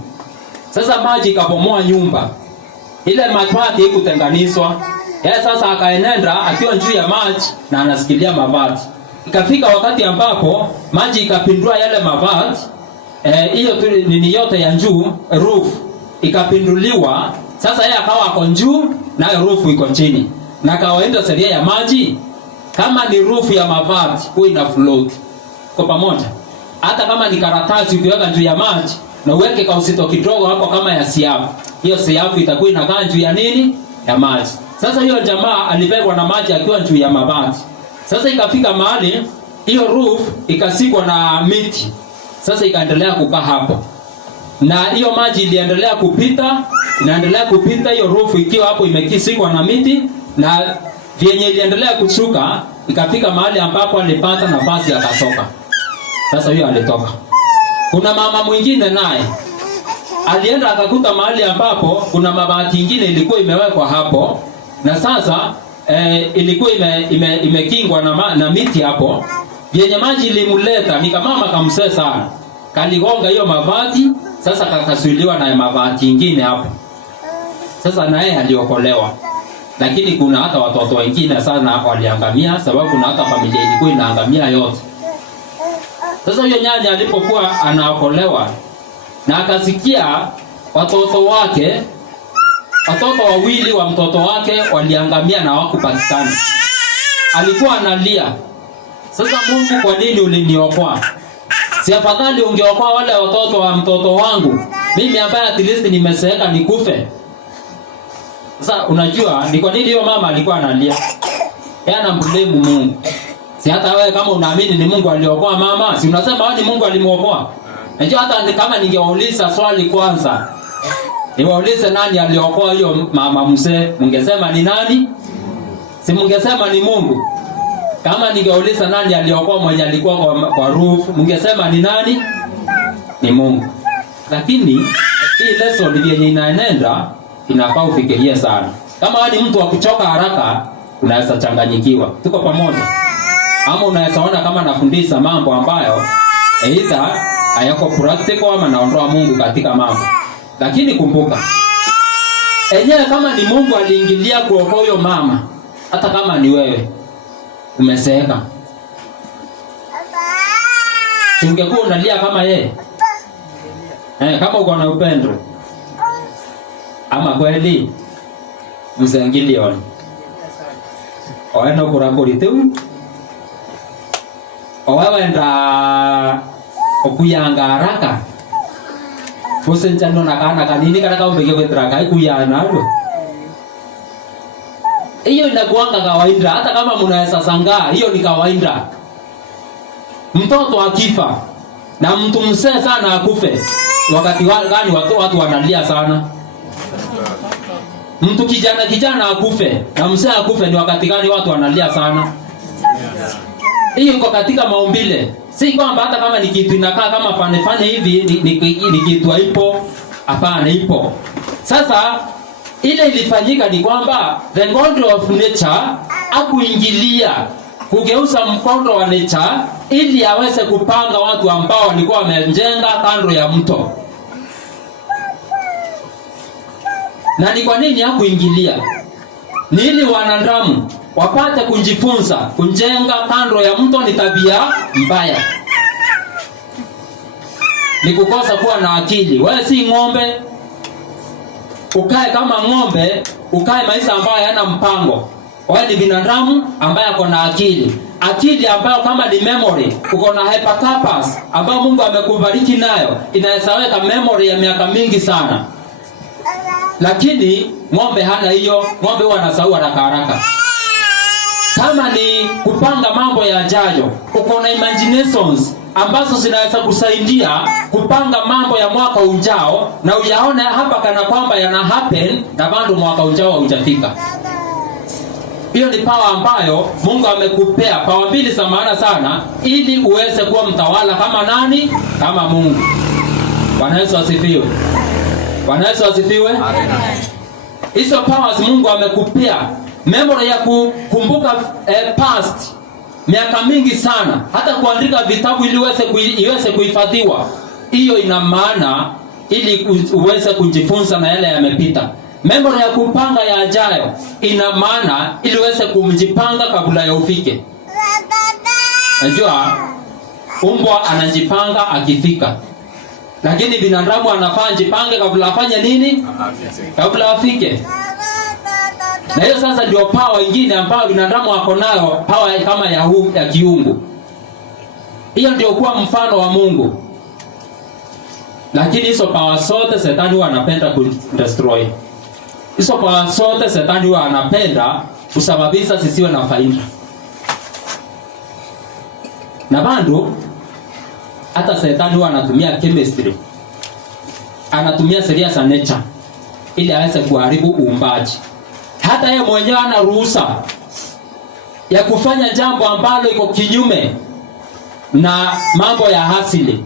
Sasa maji ikapomoa nyumba. Ile mabati ikutenganishwa. Yeye sasa akaenenda akiwa juu ya maji na anasikilia mabati. Ikafika wakati ambapo maji ikapindua yale mabati, hiyo nini yote ya juu, roof ikapinduliwa. Sasa yeye akawa ako juu na roof iko chini. Na kawaida sheria ya maji, kama ni roof ya mabati huwa ina float. Kwa pamoja. Hata kama ni karatasi ukiweka juu ya maji na uweke kwa uzito kidogo hapo kama ya siafu, hiyo siafu itakuwa inakaa juu ya nini? Ya maji. Sasa hiyo jamaa alibebwa na maji akiwa juu ya mabati. Sasa ikafika mahali hiyo roof ikasikwa na miti. Sasa ikaendelea kukaa hapo. Na hiyo maji iliendelea kupita, inaendelea kupita, hiyo roof ikiwa hapo imekisikwa na miti, na vyenye iliendelea kushuka ikafika mahali ambapo alipata nafasi akatoka. Sasa hiyo alitoka. Kuna mama mwingine naye alienda akakuta mahali ambapo kuna mabati nyingine ilikuwa imewekwa hapo, na sasa ilikuwa imekingwa na miti hapo. Vyenye maji ilimuleta, ni kama mama kamsee sana. Kaligonga hiyo mabati, sasa kakasuiliwa na mabati nyingine hapo. Sasa naye aliokolewa. Lakini kuna hata watoto wengine sana waliangamia, sababu kuna hata familia ilikuwa inaangamia yote. Sasa huyo nyanya alipokuwa anaokolewa na akasikia watoto wawili wa mtoto wake waliangamia na hawakupatikana. Alikuwa analia. Sasa Mungu, kwa nini uliniokoa? Si afadhali ungeokoa wale watoto wa mtoto wangu, mimi ambaye at least nimeseeka nikufe. Sasa unajua ni kwa nini hiyo mama alikuwa analia? Yeye anamblame Mungu. Si hata wewe kama unaamini ni Mungu aliokoa mama, si unasema ni Mungu alimuokoa? Najua hata kama ningewauliza swali kwanza, niwaulize nani aliokoa hiyo mama mzee, mungesema ni nani? Si mungesema ni Mungu? Kama ningeuliza nani aliokoa mwenye alikuwa kwa roof, mungesema ni nani? Ni Mungu. Lakini hii lesson yenye inaenenda inafaa ufikirie sana. Kama wewe ni mtu wa kuchoka haraka, unaweza changanyikiwa. Tuko pamoja? Ama unaweza ona kama nafundisha mambo ambayo either hayako practical ama naondoa Mungu katika mambo. Lakini kumbuka, enyewe kama ni Mungu aliingilia kuokoa huyo mama, hata kama ni wewe umeseeka, ungekuwa unalia kama yeye? Kama uko na upendo. Ama kweli msengilioni oeno kuraguri tu owenda okuyanga haraka kusenjano na kana kanini kana ka umbege wetraka ikuyana ndo Hiyo inakuanga kawaida, hata kama mnaweza sangaa, hiyo ni kawaida. Mtoto akifa na mtu mzee sana akufe, wakati gani watu wanalia sana? Mtu kijana akufe na mzee akufe, ni wakati gani watu wanalia sana? Hiyo iko katika maumbile. Si kwamba hata kama ni kitu inakaa kama fane hivi ni kitu haipo. Hapana, ipo. Sasa ile ilifanyika ni kwamba the God of nature akuingilia kugeuza mkondo wa nature ili aweze kupanga watu ambao walikuwa wamejenga kando ya mto. Na ni kwa nini hakuingilia? Ni ili wanadamu wapate kujifunza kujenga kando ya mto ni tabia mbaya. Ni kukosa kuwa na akili. Wewe si ng'ombe. Ukae kama ng'ombe, ukae maisha ambayo hayana mpango. Wewe ni binadamu ambaye ako na akili. Akili ambayo kama ni memory, uko na hippocampus ambayo Mungu amekubariki nayo, inaweza weka memory ya miaka mingi sana. Lakini ng'ombe hana hiyo. Ng'ombe huwa anasahau haraka. Kama ni kupanga mambo yajayo, uko na imaginations ambazo zinaweza kusaidia kupanga mambo ya mwaka ujao na uyaone hapa kana kwamba yana happen na bado mwaka ujao haujafika. Hiyo ni power ambayo Mungu amekupea, power mbili za maana sana, ili uweze kuwa mtawala kama nani? Kama Mungu. Bwana Yesu asifiwe. Bwana Yesu asifiwe. Hizo powers Mungu amekupea, memory ya kukumbuka past miaka mingi sana, hata kuandika vitabu ili iweze kuhifadhiwa. Hiyo ina maana ili uweze kujifunza na yale yamepita. Memory ya kupanga yajayo ina maana ili uweze kujipanga kabla ya ufike. Unajua umbwa anajipanga akifika, lakini binadamu anafaa jipange kabla afanye nini? Kabla afike. Na hiyo sasa ndio power nyingine ambayo binadamu wako nayo, power kama ya kiungu. Hiyo ndio kuwa mfano wa Mungu. Lakini hizo power zote Shetani huwa anapenda kudestroy. Hizo power zote Shetani huwa anapenda kusababisha sisiwe na faida. Na bado hata Shetani huwa anatumia chemistry. Anatumia sheria za nature ili aweze kuharibu uumbaji. Hata yeye mwenyewe ana ruhusa ya kufanya jambo ambalo iko kinyume na mambo ya asili.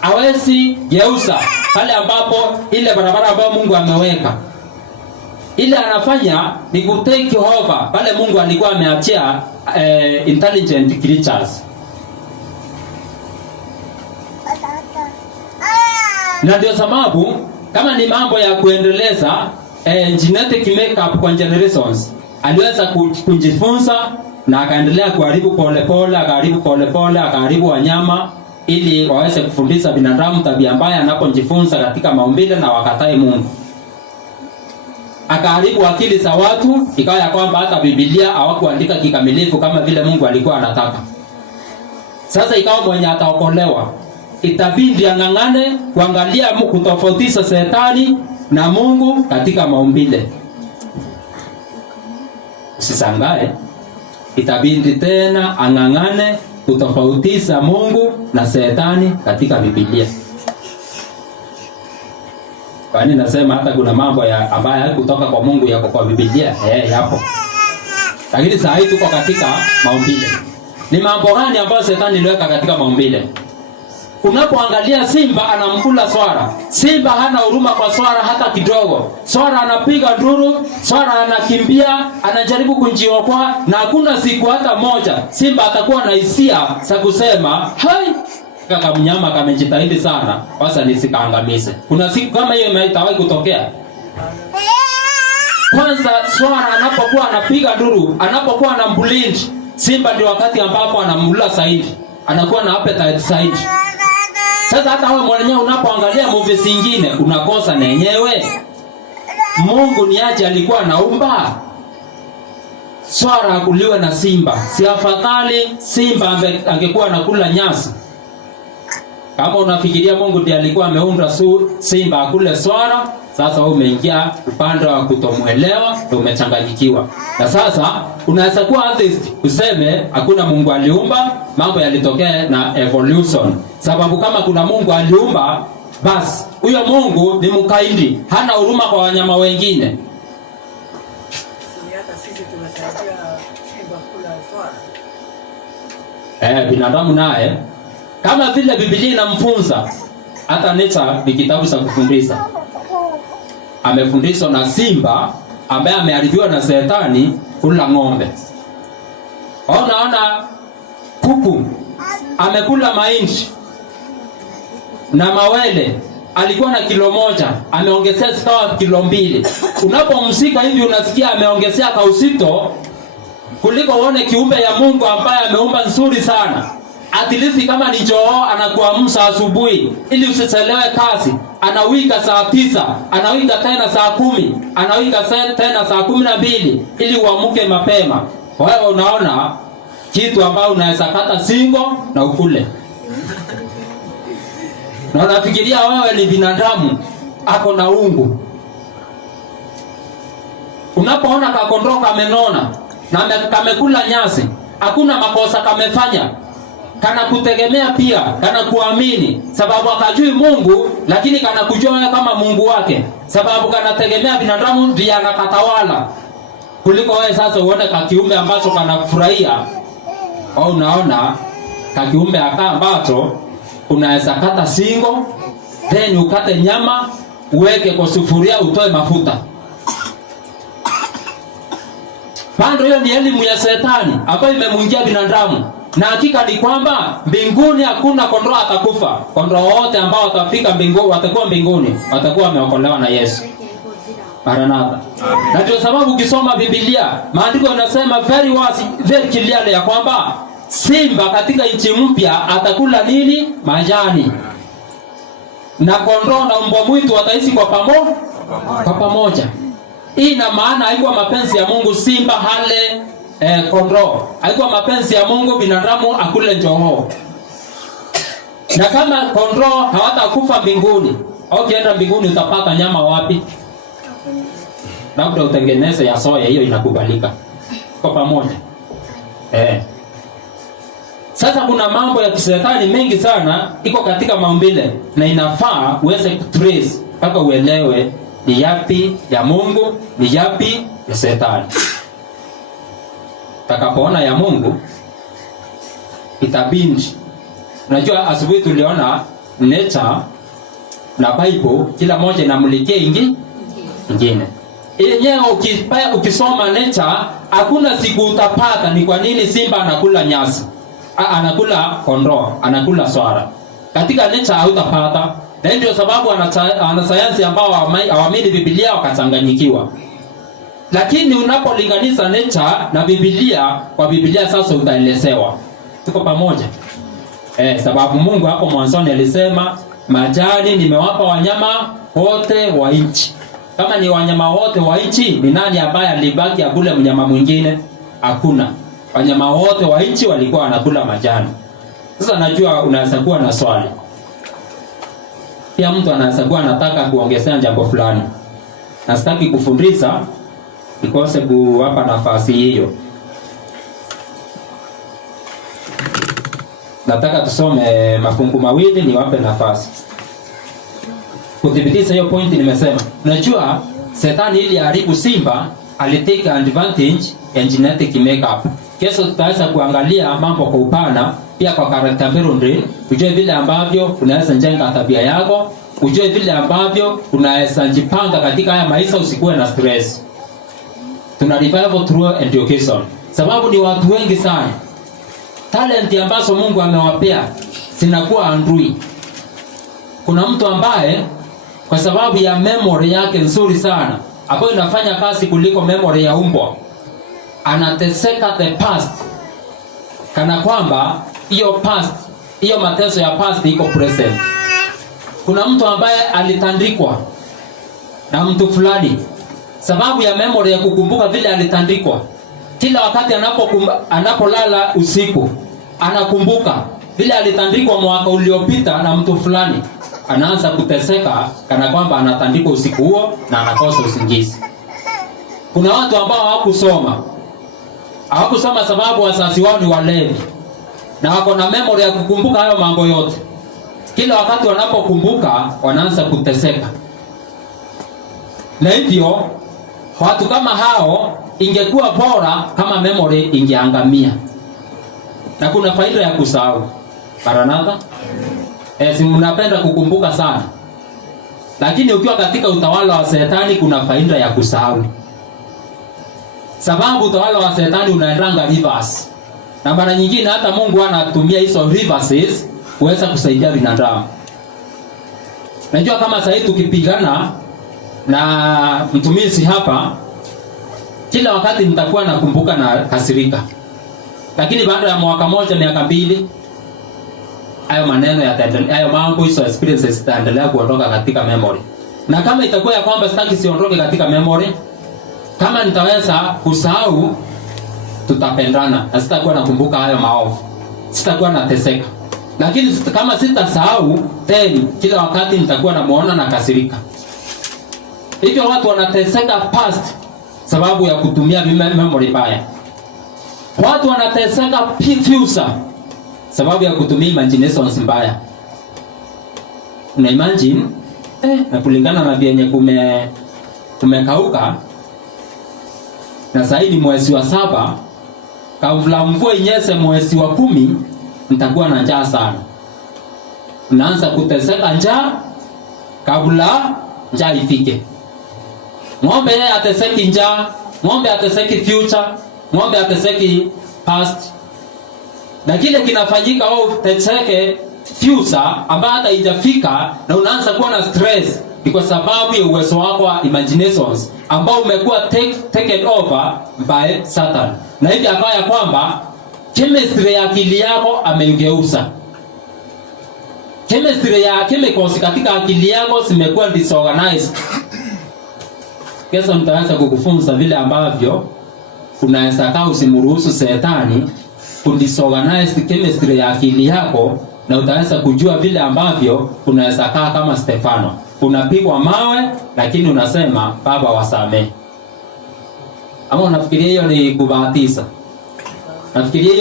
Hawezi geuza pale ambapo ile barabara ambayo Mungu ameweka. Ile anafanya ni ku take over pale Mungu alikuwa ameachia intelligent creatures. Na ndio sababu kama ni mambo ya kuendeleza genetic makeup kwa generations, aliweza kujifunza na akaendelea kuharibu polepole, akaharibu wanyama ili waweze kufundisha binadamu tabia mbaya anapojifunza katika maumbile na wakatae Mungu. Akaharibu akili za watu, ikawa ya kwamba hata Biblia hawakuandika kikamilifu kama vile Mungu alikuwa anataka. Sasa ikawa mwenye ataokolewa itabidi ang'ang'ane kuangalia kutofautisha Shetani na Mungu katika maumbile. Usisangae, itabidi tena ang'ang'ane kutofautisha Mungu na Shetani katika Biblia. Kwani nasema hata kuna mambo ambayo kutoka kwa Mungu yako kwa Biblia, yapo. Lakini saa hii tuko katika maumbile. Ni mambo gani ambayo Shetani aliweka katika maumbile? Unapoangalia simba anamkula swara. Simba hana huruma kwa swara hata kidogo. Swara anapiga nduru, swara anakimbia, anajaribu kujiokoa, na hakuna siku hata moja simba atakuwa na hisia za kusema, "Hai, kaka mnyama kamejitahidi sana, sasa nisikaangamize." Kuna siku kama hiyo itawahi kutokea? Kwanza swara anapokuwa anapiga nduru, anapokuwa anambulind, simba ndio wakati ambapo anamula zaidi. Anakuwa na appetite zaidi. Sasa hata wewe mwenyewe unapoangalia movie zingine unakosa na yenyewe. Mungu ni aje alikuwa anaumba swara akuliwe na simba? Si afadhali simba angekuwa anakula nyasi? Kama unafikiria Mungu ndiye alikuwa ameunda simba akule swara, Sasa wewe umeingia upande wa kutomuelewa na umechanganyikiwa. Na sasa unaweza kuwa atheist useme hakuna Mungu aliumba, mambo yalitokea na evolution. Sababu kama kuna Mungu aliumba, basi huyo Mungu ni mkaidi, hana huruma kwa wanyama wengine. Hata sisi tunasaidia simba kula swala. Binadamu naye kama vile Biblia inamfunza, hata Nature ni kitabu cha kufundisha. Amefundishwa na simba ambaye ameharibiwa na Shetani kula ng'ombe. Unaona kuku amekula mahindi na mawele, alikuwa na kilo 1, ameongezea zikawa kilo 2. Unapomsika hivi unasikia ameongezea kauzito kuliko uone kiumbe ya Mungu ambaye ameumba nzuri sana. At least kama ni joo anakuamsha asubuhi ili usichelewe kazi. Anawika saa 9, anawika tena saa 10, anawika tena saa 12 ili uamke mapema. Kwa hiyo unaona kitu ambao unaweza kata singo na ukule. Na unafikiria wewe ni binadamu ako na ungu. Unapoona kakondoo kamenona na kamekula nyasi, hakuna makosa kamefanya. Kana kutegemea pia, kana kuamini, sababu akajui Mungu, lakini kana kujua wewe kama Mungu wake, sababu kana tegemea binadamu ndiye anakatawala. Kuliko wewe sasa uone kakiumbe ambacho kanafurahia. Au unaona kakiumbe ambacho unaweza kata singo, then ukate nyama, uweke kwa sufuria, utoe mafuta. Pando hiyo ni elimu ya Shetani ambayo imemwingia binadamu. Na hakika ni kwamba mbinguni hakuna kondoo atakufa. Kondoo wote ambao watafika mbinguni, watakuwa mbinguni, watakuwa wameokolewa na Yesu. Maranatha. Na ndio sababu ukisoma Biblia, maandiko yanasema very clearly ya kwamba simba katika nchi mpya atakula nini? Majani. Na kondoo na mbwa mwitu wataishi kwa pamoja. Hii ina maana haikuwa mapenzi ya Mungu simba hale kondoo. Haikuwa mapenzi ya Mungu binadamu akule njogoo. Na kama kondoo hawatakufa mbinguni, au kienda mbinguni utapata nyama wapi? Labda utengeneze ya soya, hiyo inakubalika. Kwa pamoja. Sasa kuna mambo ya kishetani mengi sana iko katika maumbile, na inafaa uweze kutrace mpaka uelewe ni yapi ya Mungu, ni yapi ya Shetani. Takapoona ya Mungu itabindi. Unajua asubuhi tuliona Nature na Bible kila moja inamulikia ingine. Yenyewe ukisoma Nature hakuna siku utapata ni kwa nini simba anakula nyasi, anakula kondoo, anakula swara. Katika Nature hautapata. Na ndio sababu wanasayansi ambao hawaamini Biblia wakachanganyikiwa. Lakini unapolinganisha Nature na Biblia, kwa Biblia sasa utaelezewa. Tuko pamoja? Sababu Mungu hapo mwanzoni alisema majani nimewapa wanyama wote wa nchi. Kama ni wanyama wote wa nchi, ni nani ambaye alibaki akule mnyama mwingine? Hakuna. Wanyama wote wa nchi walikuwa wanakula majani. Sasa najua unaweza kuwa na swali. Pia mtu anaweza kuwa anataka kuongezea jambo fulani. Na sitaki kufundisha nikose kuwapa nafasi hiyo. Nataka tusome mafungu mawili niwape nafasi. Kudhibitisha hiyo point nimesema. Unajua Shetani ili haribu simba alitake advantage ya genetic makeup. Kesho tutaweza kuangalia mambo kwa upana, pia kwa character building, ujue vile ambavyo unaweza jenga tabia yako, ujue vile ambavyo unaweza jipanga katika haya maisha usikuwe na stress. Tuna revival through education. Sababu ni watu wengi sana. Talent ambazo Mungu amewapea zinakuwa andui. Kuna mtu ambaye kwa sababu ya memory yake nzuri sana, ambayo inafanya kazi kuliko memory ya umbwa, anateseka the past. Kana kwamba hiyo past, hiyo mateso ya past iko present. Kuna mtu ambaye alitandikwa na mtu fulani, sababu ya memory ya kukumbuka vile alitandikwa. Kila wakati anapolala usiku anakumbuka vile alitandikwa mwaka uliopita na mtu fulani. anaanza kuteseka kana kwamba anatandikwa usiku huo na anakosa usingizi. Kuna watu ambao hawakusoma sababu wazazi wao ni walevi, na wako na memory ya kukumbuka hayo mambo yote. Kila wakati wanapokumbuka wanaanza kuteseka. Na hivyo watu kama hao ingekuwa bora kama memory ingeangamia. Na kuna faida ya kusahau. Maranatha? Si mnapenda kukumbuka sana. Lakini ukiwa katika utawala wa Shetani kuna faida ya kusahau. Sababu utawala wa Shetani unaendanga reverse. Na mara nyingine hata Mungu anatumia hizo reverses kuweza kusaidia binadamu. Najua kama sasa hivi tukipigana na mtumishi hapa, kila wakati nitakuwa nakumbuka na kasirika. Lakini baada ya mwaka moja, miaka mbili, hayo maneno yataendelea, hayo mambo, hizo experiences zitaendelea kuondoka katika memory. Na kama itakuwa ya kwamba sitaki siondoke katika memory, kama nitaweza kusahau, tutapendana na sitakuwa nakumbuka hayo maovu. Sitakuwa nateseka. Lakini kama sitasahau, then kila wakati nitakuwa namuona na kasirika. Hivyo watu wanateseka past sababu ya kutumia memory mbaya. Watu wanateseka future sababu ya kutumia imaginations mbaya. Una imagine na kulingana na vyenye kumekauka, na zaidi mwezi wa 7, kabla mvua inyeshe mwezi wa 10, nitakuwa na njaa sana. Unaanza kuteseka njaa kabla njaa ifike. Ng'ombe yeye ateseki njaa, ng'ombe ateseki future, ng'ombe ateseki past. Na kile kinafanyika au teseke future ambayo hata haijafika, na unaanza kuwa na stress ni kwa sababu ya uwezo wako wa imaginations ambao umekuwa taken over by Satan. Na hivi akawa ya kwamba chemistry ya akili yako ameigeuza. Chemistry ya chemicals katika akili yako zimekuwa disorganized. Kesho nitaanza kukufunza vile ambavyo unaweza kaa usimruhusu Shetani kudisorganize chemistry ya akili yako, na utaweza kujua vile ambavyo unaweza kaa kama Stefano. Unapigwa mawe lakini unasema Baba wasamehe. Ama unafikiria hiyo ni kubahatiza? Nafikiria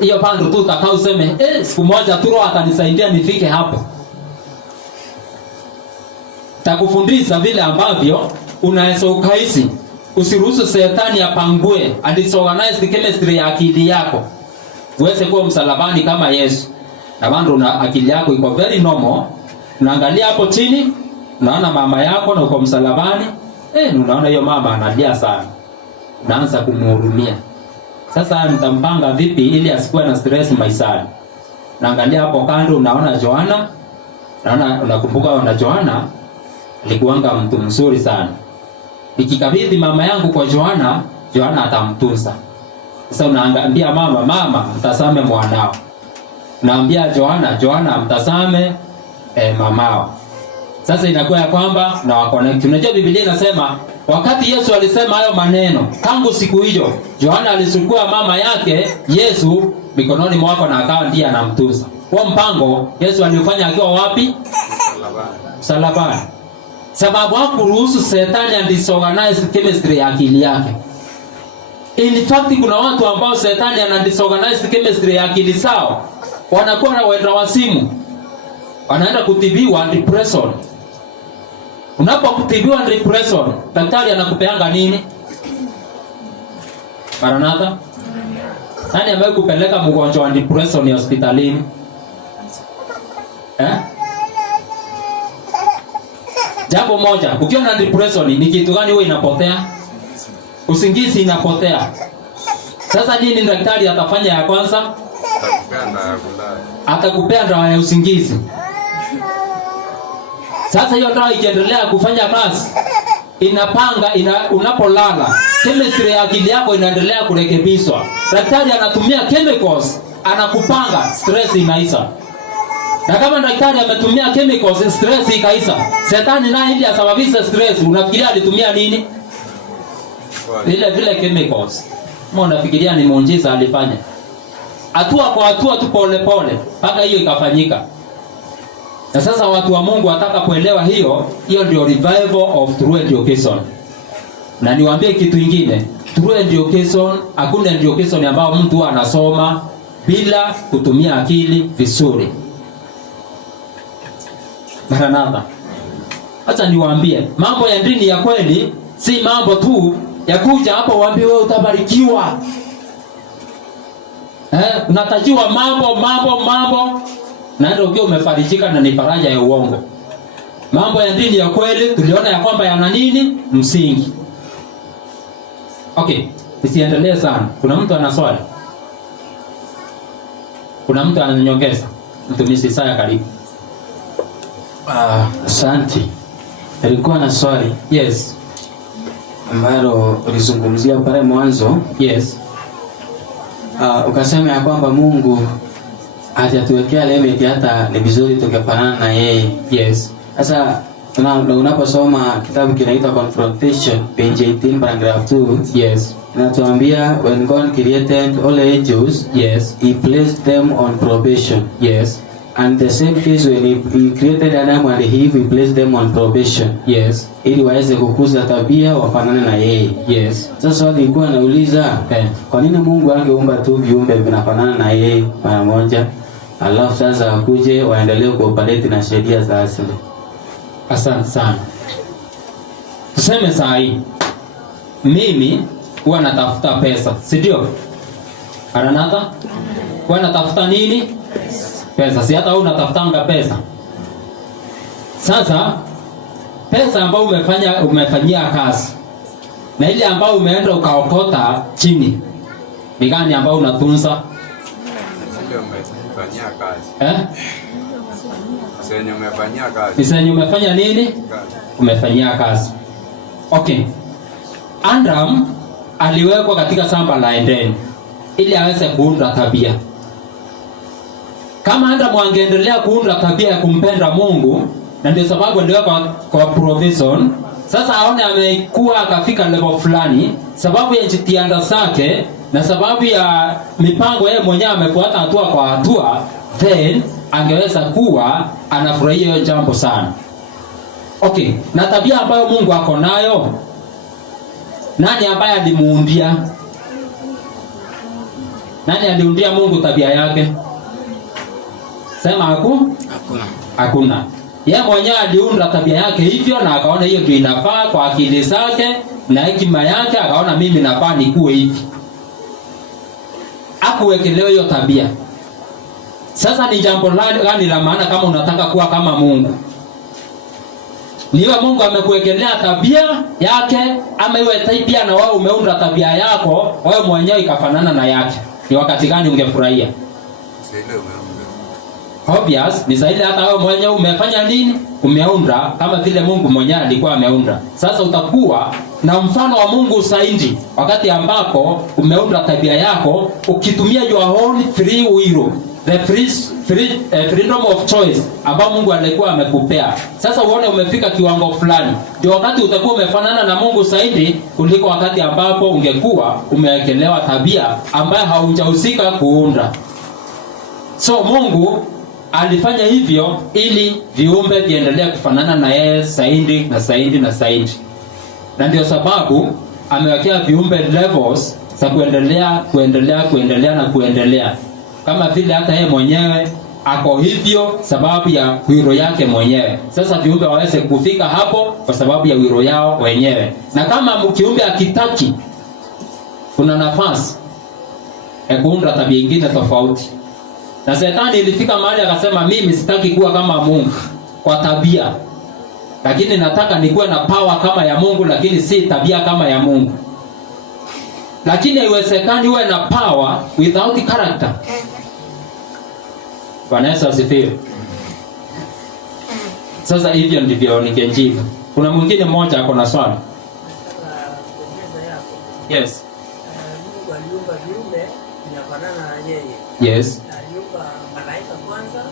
hiyo pando tu utakao useme siku moja tu Roho atanisaidia nifike hapo. Takufundisha vile ambavyo unaweza ukaishi. Usiruhusu Shetani apangue and disorganize the chemistry ya akili yako. Uweze kuwa msalabani kama Yesu. Na bado una akili yako iko very normal. Unaangalia hapo chini, unaona mama yako na uko msalabani. Unaona hiyo mama analia sana. Unaanza kumhurumia. Sasa nitampanga vipi ili asikuwe na stress maishani? Naangalia hapo kando, unaona Joana. Unakumbuka Joana alikuwanga mtu mzuri sana. Nikikabidhi mama yangu kwa Joana atamtunza. Sasa unaambia mama mtazame mwanao. Naambia Joana mtazame mamao. Sasa inakuwa ya kwamba na waconnect. Unajua Biblia inasema wakati Yesu alisema hayo maneno, tangu siku hiyo Joana alichukua mama yake Yesu mikononi mwako na akawa ndiye anamtunza. Kwa mpango Yesu alifanya akiwa wapi? Msalabani. Sababu hakuruhusu Shetani and disorganize chemistry ya akili yake. In fact kuna watu ambao Shetani ana disorganize chemistry ya akili zao, wanakuwa na wenda wasimu, wanaenda kutibiwa depression. Unapokutibiwa depression, daktari anakupeanga nini? Maranatha? Nani ambaye kupeleka mgonjwa wa depression hospitalini? Jambo moja, ukiwa na depression ni kitu gani huwa inapotea? Usingizi inapotea. Sasa nini daktari atafanya ya kwanza? Atakupea dawa ya usingizi. Sasa hiyo dawa ikiendelea kufanya kazi, unapolala, chemistry ya akili yako inaendelea kurekebishwa. Daktari anatumia chemicals, anakupanga, stress inaisha. Na kama daktari ametumia chemicals, stress ikaisha. Shetani naye ili asababishe stress, unafikiria alitumia nini? Vile chemicals. Mbona unafikiria ni muujiza alifanya? Hatua kwa hatua tu pole pole mpaka hiyo ikafanyika. Na sasa watu wa Mungu wataka kuelewa hiyo ndio revival of true education. Na niwaambie kitu kingine, true education, hakuna education ambayo mtu anasoma bila kutumia akili vizuri. Maranatha. Acha niwaambie, mambo ya dini ya kweli si mambo tu ya kuja hapo waambie wewe utabarikiwa. Unatajiwa mambo na ndio ukiwa umefarijika na ni faraja ya uongo. Mambo ya dini ya kweli tuliona ya kwamba yana nini? Msingi. Okay, nisiendelee sana. Kuna mtu ana swali? Kuna mtu ananyongeza? Mtumishi Isaya karibu. Asante. Nilikuwa na swali. Yes. Ambalo ulizungumzia pale mwanzo. Yes. Ukasema ya kwamba Mungu hajatuwekea limit hata ni vizuri tungefanana na yeye. Yes. Sasa unaposoma kitabu kinaitwa Confrontation page 18 paragraph 2, yes, inatuambia when God created all angels, yes, he placed them on probation. Yes. And the same case when he created Adam and Eve, he placed them on probation. Yes. Ili waweze kukuza tabia wafanane na yeye. Yes. Sasa nilikuwa nauliza, kwa nini Mungu angeumba tu viumbe vinafanana na yeye mara moja? Alafu sasa akuje waendelee kuoperate na sheria za asili. Asante sana. Tuseme saa hii mimi huwa natafuta pesa, si ndio? Maranatha? Huwa natafuta nini? Pesa. Si hata wewe unatafutanga pesa. Sasa pesa ambayo umefanyia kazi na ile ambayo umeenda ukaokota chini, ni gani ambayo unatunza? Sio umefanyia kazi. Senye umefanyia kazi. Senye umefanya nini? Kazi. Umefanyia kazi. Okay. Adam aliwekwa katika shamba la Edeni ili aweze kuunda tabia. Kama Adam angeendelea kuunda tabia ya kumpenda Mungu, na ndio sababu aliwekwa kwa provision. Sasa aone amekuwa akafika level fulani, sababu ya jitihada zake na sababu ya mipango yeye mwenyewe amefuata hatua kwa hatua, then angeweza kuwa anafurahia hiyo jambo sana. Okay, na tabia ambayo Mungu ako nayo, nani ambaye alimuundia? Nani aliundia Mungu tabia yake? Sema hakuna. Yeye mwenyewe aliunda tabia yake hivyo, na akaona hiyo ndio inafaa kwa akili zake na hekima yake, akaona mimi nafaa nikuwe hivi. Hakuwekelewa hiyo tabia. Sasa ni jambo gani la maana kama unataka kuwa kama Mungu? Niwe Mungu amekuwekelea tabia yake, ama iwe tabia na wewe umeunda tabia yako, wewe mwenyewe ikafanana na yake. Ni wakati gani ungefurahia? Obvious, ni zaidi hata wewe mwenyewe umefanya nini? Umeunda kama vile Mungu mwenyewe alikuwa ameunda. Sasa utakuwa na mfano wa Mungu zaidi wakati ambapo umeunda tabia yako ukitumia your own free will, the freedom of choice ambao Mungu alikuwa amekupea. Sasa uone umefika kiwango fulani, ndio wakati utakuwa umefanana na Mungu zaidi kuliko wakati ambapo ungekuwa umewekelewa tabia ambayo haujahusika kuunda. So Mungu alifanya hivyo ili viumbe viendelee kufanana na yeye zaidi na zaidi na zaidi. Na ndio sababu amewekea viumbe levels za kuendelea. Kama vile hata yeye mwenyewe ako hivyo sababu ya wiro yake mwenyewe. Sasa viumbe waweze kufika hapo kwa sababu ya wiro yao wenyewe. Na kama kiumbe akitaki, kuna nafasi ya kuunda tabia nyingine tofauti. Na Shetani ilifika mahali akasema mimi sitaki kuwa kama Mungu kwa tabia, lakini nataka nikuwe na power kama ya Mungu, lakini si tabia kama ya Mungu. Lakini haiwezekani uwe na power without character. Bwana Yesu asifiwe. Sasa hivyo ndivyo ningejibu. Kuna mwingine mmoja ako na swali. Yes. Mungu aliumba viumbe vinafanana na yeye. Yes. Aliumba malaika kwanza,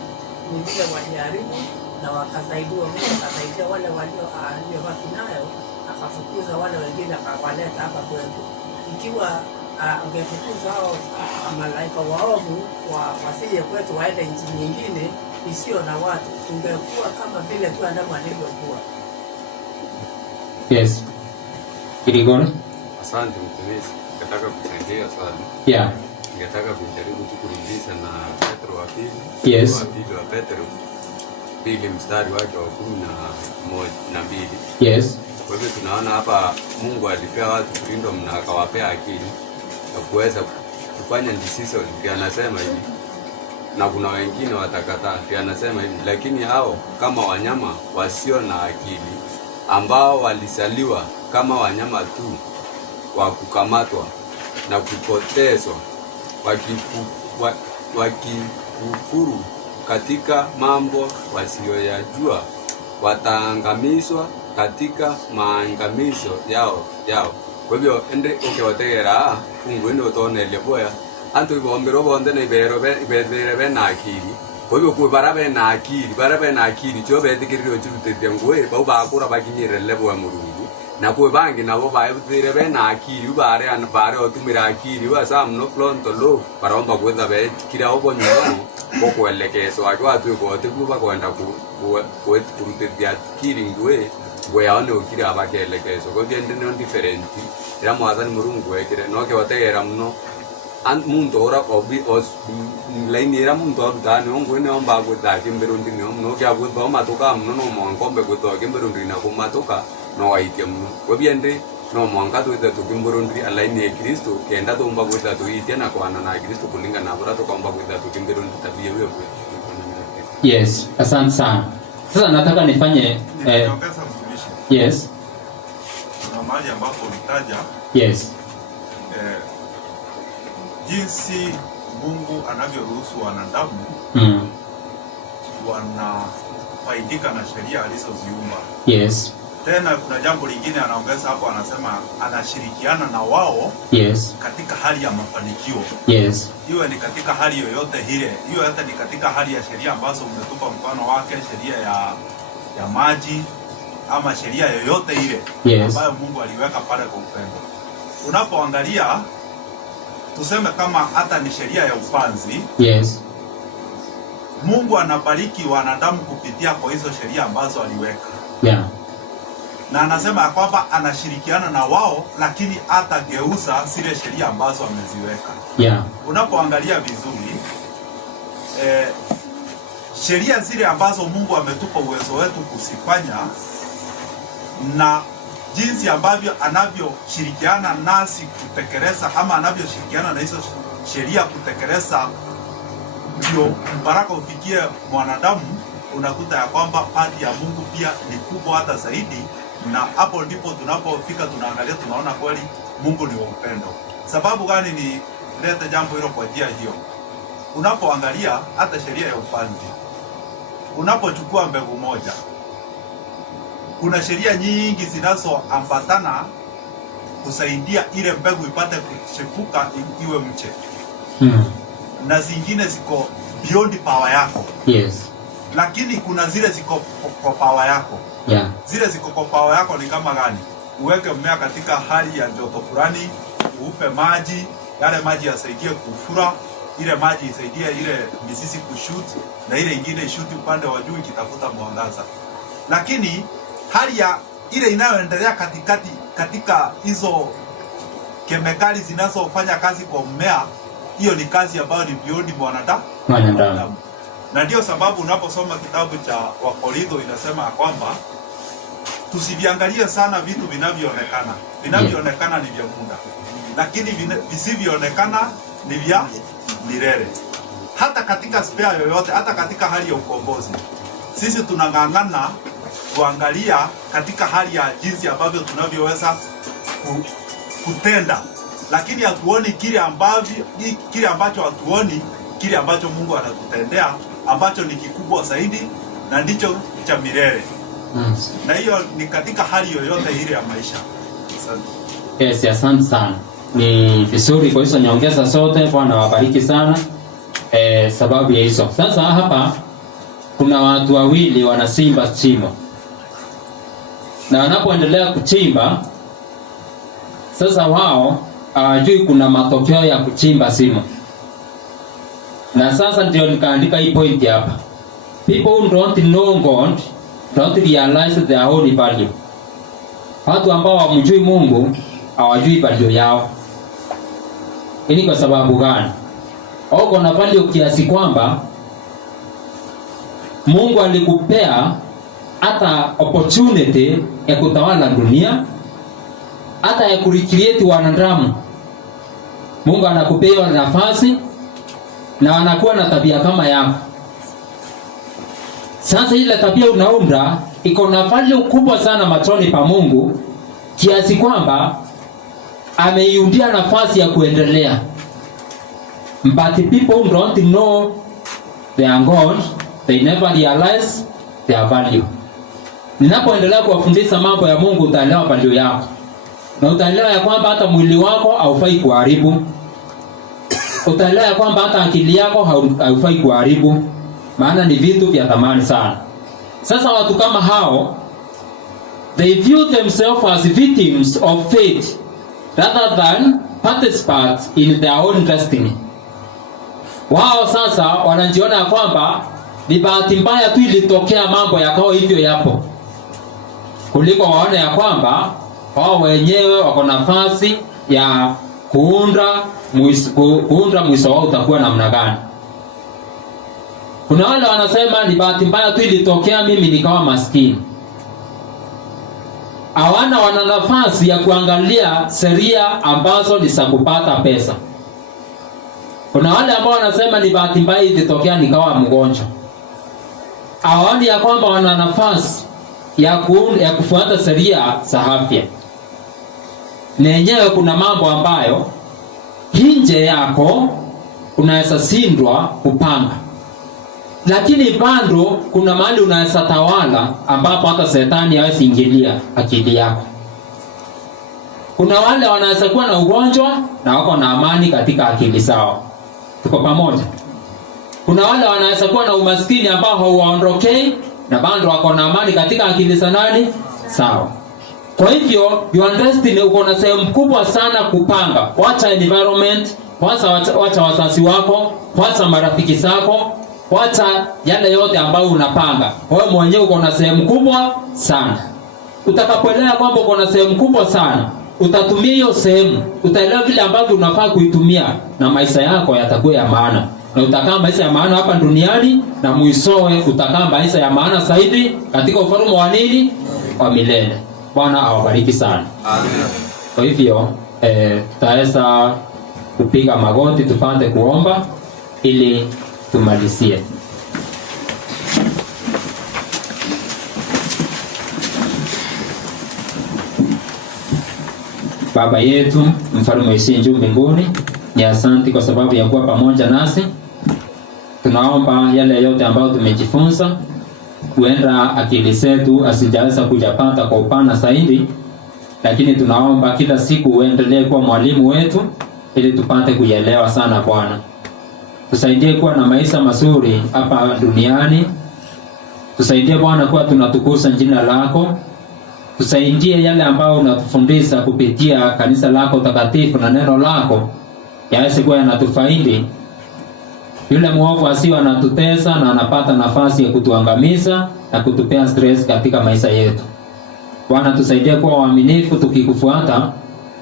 wengine walijaribu na wakasaidiwa. Mungu akasaidia wale waliobaki nayo, akafukuza wale wengine akawaleta hapa kwetu. Ikiwa angefukuza hao malaika waovu wasije kwetu waende nchi nyingine, isiyo na watu, tungekuwa kama vile tu Adamu alivyokuwa. Yes. Kirigone? Asante mtumishi. Nataka kuchangia swali. Yeah. Ningetaka kujaribu tu kurudisha na Petro wa pili. Yes. Wa pili wa Petro. Pili mstari wake wa 11. Yes. Kwa hivyo tunaona hapa Mungu alipea watu freedom na akawapea akili ya kuweza kufanya decision. Pia anasema hivi. Na kuna wengine watakataa. Pia anasema hivi, lakini hao kama wanyama wasio na akili ambao walisaliwa kama wanyama tu wa kukamatwa na kupotezwa, wakikufuru katika mambo wasiyoyajua, wataangamizwa katika maangamizo yao. Kwa hivyo ende ukiwategera Mungu ndio utonele boya antu ibombero bonde na ibere na akili. Kwa hivyo kwa barabe na akili cyo betikiriro cy'utetya ngwe bau bakura bakinyire lebo ya Mulungu na kwa bangi nabo bayibire na akili bare otumira akili wasam no pronto lo baromba kwenda be kira obo nyuma bokwelekezo akwa tu ko tebuba kwenda ku kutetya akili ngwe yaone ukira abakelekezo ko byende no different era mwathani Mulungu ekire no ke wategera muno muntu ora obi os lainira muntu abudani ongwene omba gwithaki mbirundi no kya gwitho matoka muno no mwankombe gwitho kimbirundi na kumatoka no waitia muno webiende no mwanga twithe tukimbirundi alaini ya Kristo kenda tumba gwitha tuitia na kwana na Kristo kulinga na bora tukaomba gwitha tukimbirundi tabia wewe. Yes, asante sana. Sasa nataka nifanye yes. Kuna mahali ambapo ulitaja yes. Jinsi Mungu anavyoruhusu wanadamu wanafaidika na sheria alizoziumba. Yes. Tena kuna jambo lingine anaongeza hapo, anasema anashirikiana na wao yes. katika hali ya mafanikio. Yes. Iwe ni katika hali yoyote ile, hiyo hata ni katika hali ya sheria ambazo umetupa mfano wake, sheria ya maji ama sheria yoyote ile yes. ambayo Mungu aliweka pale kwa upendo. Unapoangalia tuseme kama hata ni sheria ya upanzi. Yes. Mungu anabariki wanadamu kupitia kwa hizo sheria ambazo aliweka. Yeah. Na anasema kwamba anashirikiana na wao, lakini hatageuza zile sheria ambazo ameziweka. Yeah. Unapoangalia vizuri sheria zile ambazo Mungu ametupa uwezo wetu kuzifanya na jinsi ambavyo anavyoshirikiana nasi kutekeleza ama anavyoshirikiana na hizo sheria kutekeleza, ndio baraka ufikie mwanadamu. Unakuta ya kwamba pati ya Mungu pia ni kubwa hata zaidi, na hapo ndipo tunapofika tunaangalia, tunaona kweli Mungu ni wa upendo. Sababu gani ni lete jambo hilo kwa njia hiyo? Unapoangalia hata sheria ya upanzi, unapochukua mbegu moja, kuna sheria nyingi zinazoambatana kusaidia ile mbegu ipate kuchipuka iwe mche. Na zingine ziko beyond power yako. Yes. Lakini kuna zile ziko kwa power yako. Yeah. Zile ziko kwa power yako ni kama gani? Uweke mmea katika hali ya joto fulani, uupe maji, yale maji yasaidie kufura, ile maji isaidie ile mizizi kushoot, na ile ingine ishuti upande wa juu ikitafuta mwangaza. Lakini hali ya ile inayoendelea katika hizo kemikali zinazofanya kazi kwa mmea, hiyo ni kazi ambayo ni beyond mwanadamu. Na ndio sababu unaposoma kitabu cha Wakorintho inasema kwamba tusiviangalie sana vitu vinavyoonekana. Vinavyoonekana ni vya muda, lakini visivyoonekana ni vya milele. Hata katika spare yoyote, hata katika hali ya ukombozi, sisi tunang'ang'ana kuangalia katika hali ya jinsi ambavyo tunavyoweza kutenda, lakini hatuoni kile ambacho hatuoni kile ambacho Mungu anatutendea, ambacho ni kikubwa zaidi na ndicho cha milele. Na hiyo ni katika hali yoyote ile ya maisha. Asante. Yes, asante sana. Ni vizuri kwa hizo nyongeza zote. Bwana wabariki sana. Sababu ya hizo. Sasa hapa kuna watu wawili wanasimba chimbo. Na wanapoendelea kuchimba, sasa wao hawajui kuna matokeo ya kuchimba simo. Na sasa ndio nikaandika hii point hapa. People who don't know God don't realize their own value. Watu ambao hawamjui Mungu hawajui value yao. Hii kwa sababu gani? Au kuna value kiasi kwamba Mungu alikupea hata opportunity ya kutawala dunia, hata ya kurecreate wanadamu. Mungu anakupea nafasi na anakuwa na tabia kama yako. Sasa ile tabia unaunda iko na value kubwa sana machoni pa Mungu kiasi kwamba ameiundia nafasi ya kuendelea. But people who don't know their God, they never realize their value. Ninapoendelea kuwafundisha mambo ya Mungu, utaelewa value yako. Na utaelewa ya kwamba hata mwili wako haufai kuharibu. Utaelewa ya kwamba hata akili yako haufai kuharibu. Maana ni vitu vya thamani sana. Sasa watu kama hao, they view themselves as victims of fate rather than participants in their own destiny. Wao sasa wanajiona ya kwamba ni bahati mbaya tu ilitokea mambo yakao hivyo yapo, kuliko waone ya kwamba wao wenyewe wako nafasi ya kuunda mwisho wao utakuwa namna gani. Kuna wale wanasema ni bahati mbaya tu ilitokea mimi nikawa maskini. Wana nafasi ya kuangalia sheria ambazo ni za kupata pesa. Kuna wale ambao wanasema ni bahati mbaya ilitokea nikawa mgonjwa. Hawaoni ya kwamba wana nafasi ya kufuata sheria za afya. Na yenyewe kuna mambo ambayo nje yako unaweza shindwa kupanga. Lakini bado kuna mahali unaweza tawala ambapo hata shetani hawezi ingilia akili yako. Kuna wale wanaweza kuwa na ugonjwa na wako na amani katika akili zao. Tuko pamoja? Kuna wale wanaweza kuwa na umaskini ambao hauwaondokei na bado wako na amani katika akili za nani? Sawa. Kwa hivyo your destiny uko na sehemu kubwa sana kupanga. Wacha environment, wacha wazazi wako, wacha marafiki zako, wacha yale yote ambayo unapanga. Wewe mwenyewe uko na sehemu kubwa sana. Utakapoelewa kwamba uko na sehemu kubwa sana, utatumia hiyo sehemu, utaelewa vile ambavyo unafaa kuitumia na maisha yako yatakuwa ya maana. Na utakaa maisha ya maana hapa duniani na mwishowe utakaa maisha ya maana zaidi katika ufalme wa nini? Wa milele. Bwana awabariki sana. Amen. Kwa hivyo tutaweza kupiga magoti tupande kuomba ili tumalizie. Baba yetu, mfalme wa juu mbinguni, ni asante kwa sababu ya kuwa pamoja nasi. Tunaomba yale yote ambayo tumejifunza, huenda akili zetu asijaweza kujapata kwa upana zaidi, lakini tunaomba kila siku uendelee kuwa mwalimu wetu ili tupate kuelewa sana Bwana. Tusaidie kuwa na maisha mazuri hapa duniani. Tusaidie Bwana kuwa tunatukuza jina lako. Tusaidie yale ambayo unatufundisha kupitia kanisa lako takatifu na neno lako yaweze kuwa yanatufaidi. Yule mwovu asiwe anatutesa na anapata nafasi ya kutuangamiza na kutupea stress katika maisha yetu. Bwana, tusaidie kuwa waaminifu tukikufuata,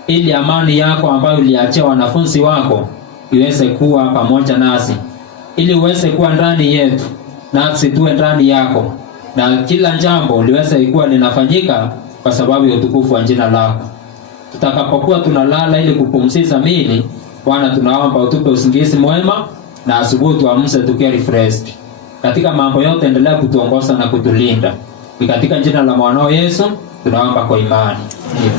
ili amani yako ambayo uliachia wanafunzi wako iweze kuwa pamoja nasi, ili uweze kuwa ndani yetu nasi tuwe ndani yako, na kila jambo liweze kuwa linafanyika kwa sababu ya utukufu wa jina lako. Tutakapokuwa tunalala ili kupumzisha miili, Bwana, tunaomba utupe usingizi mwema na asubuhi tuamse tukiwa refreshed. Katika mambo yote endelea kutuongoza na kutulinda. Ni katika jina la mwanao Yesu tunaomba kwa imani. Amen.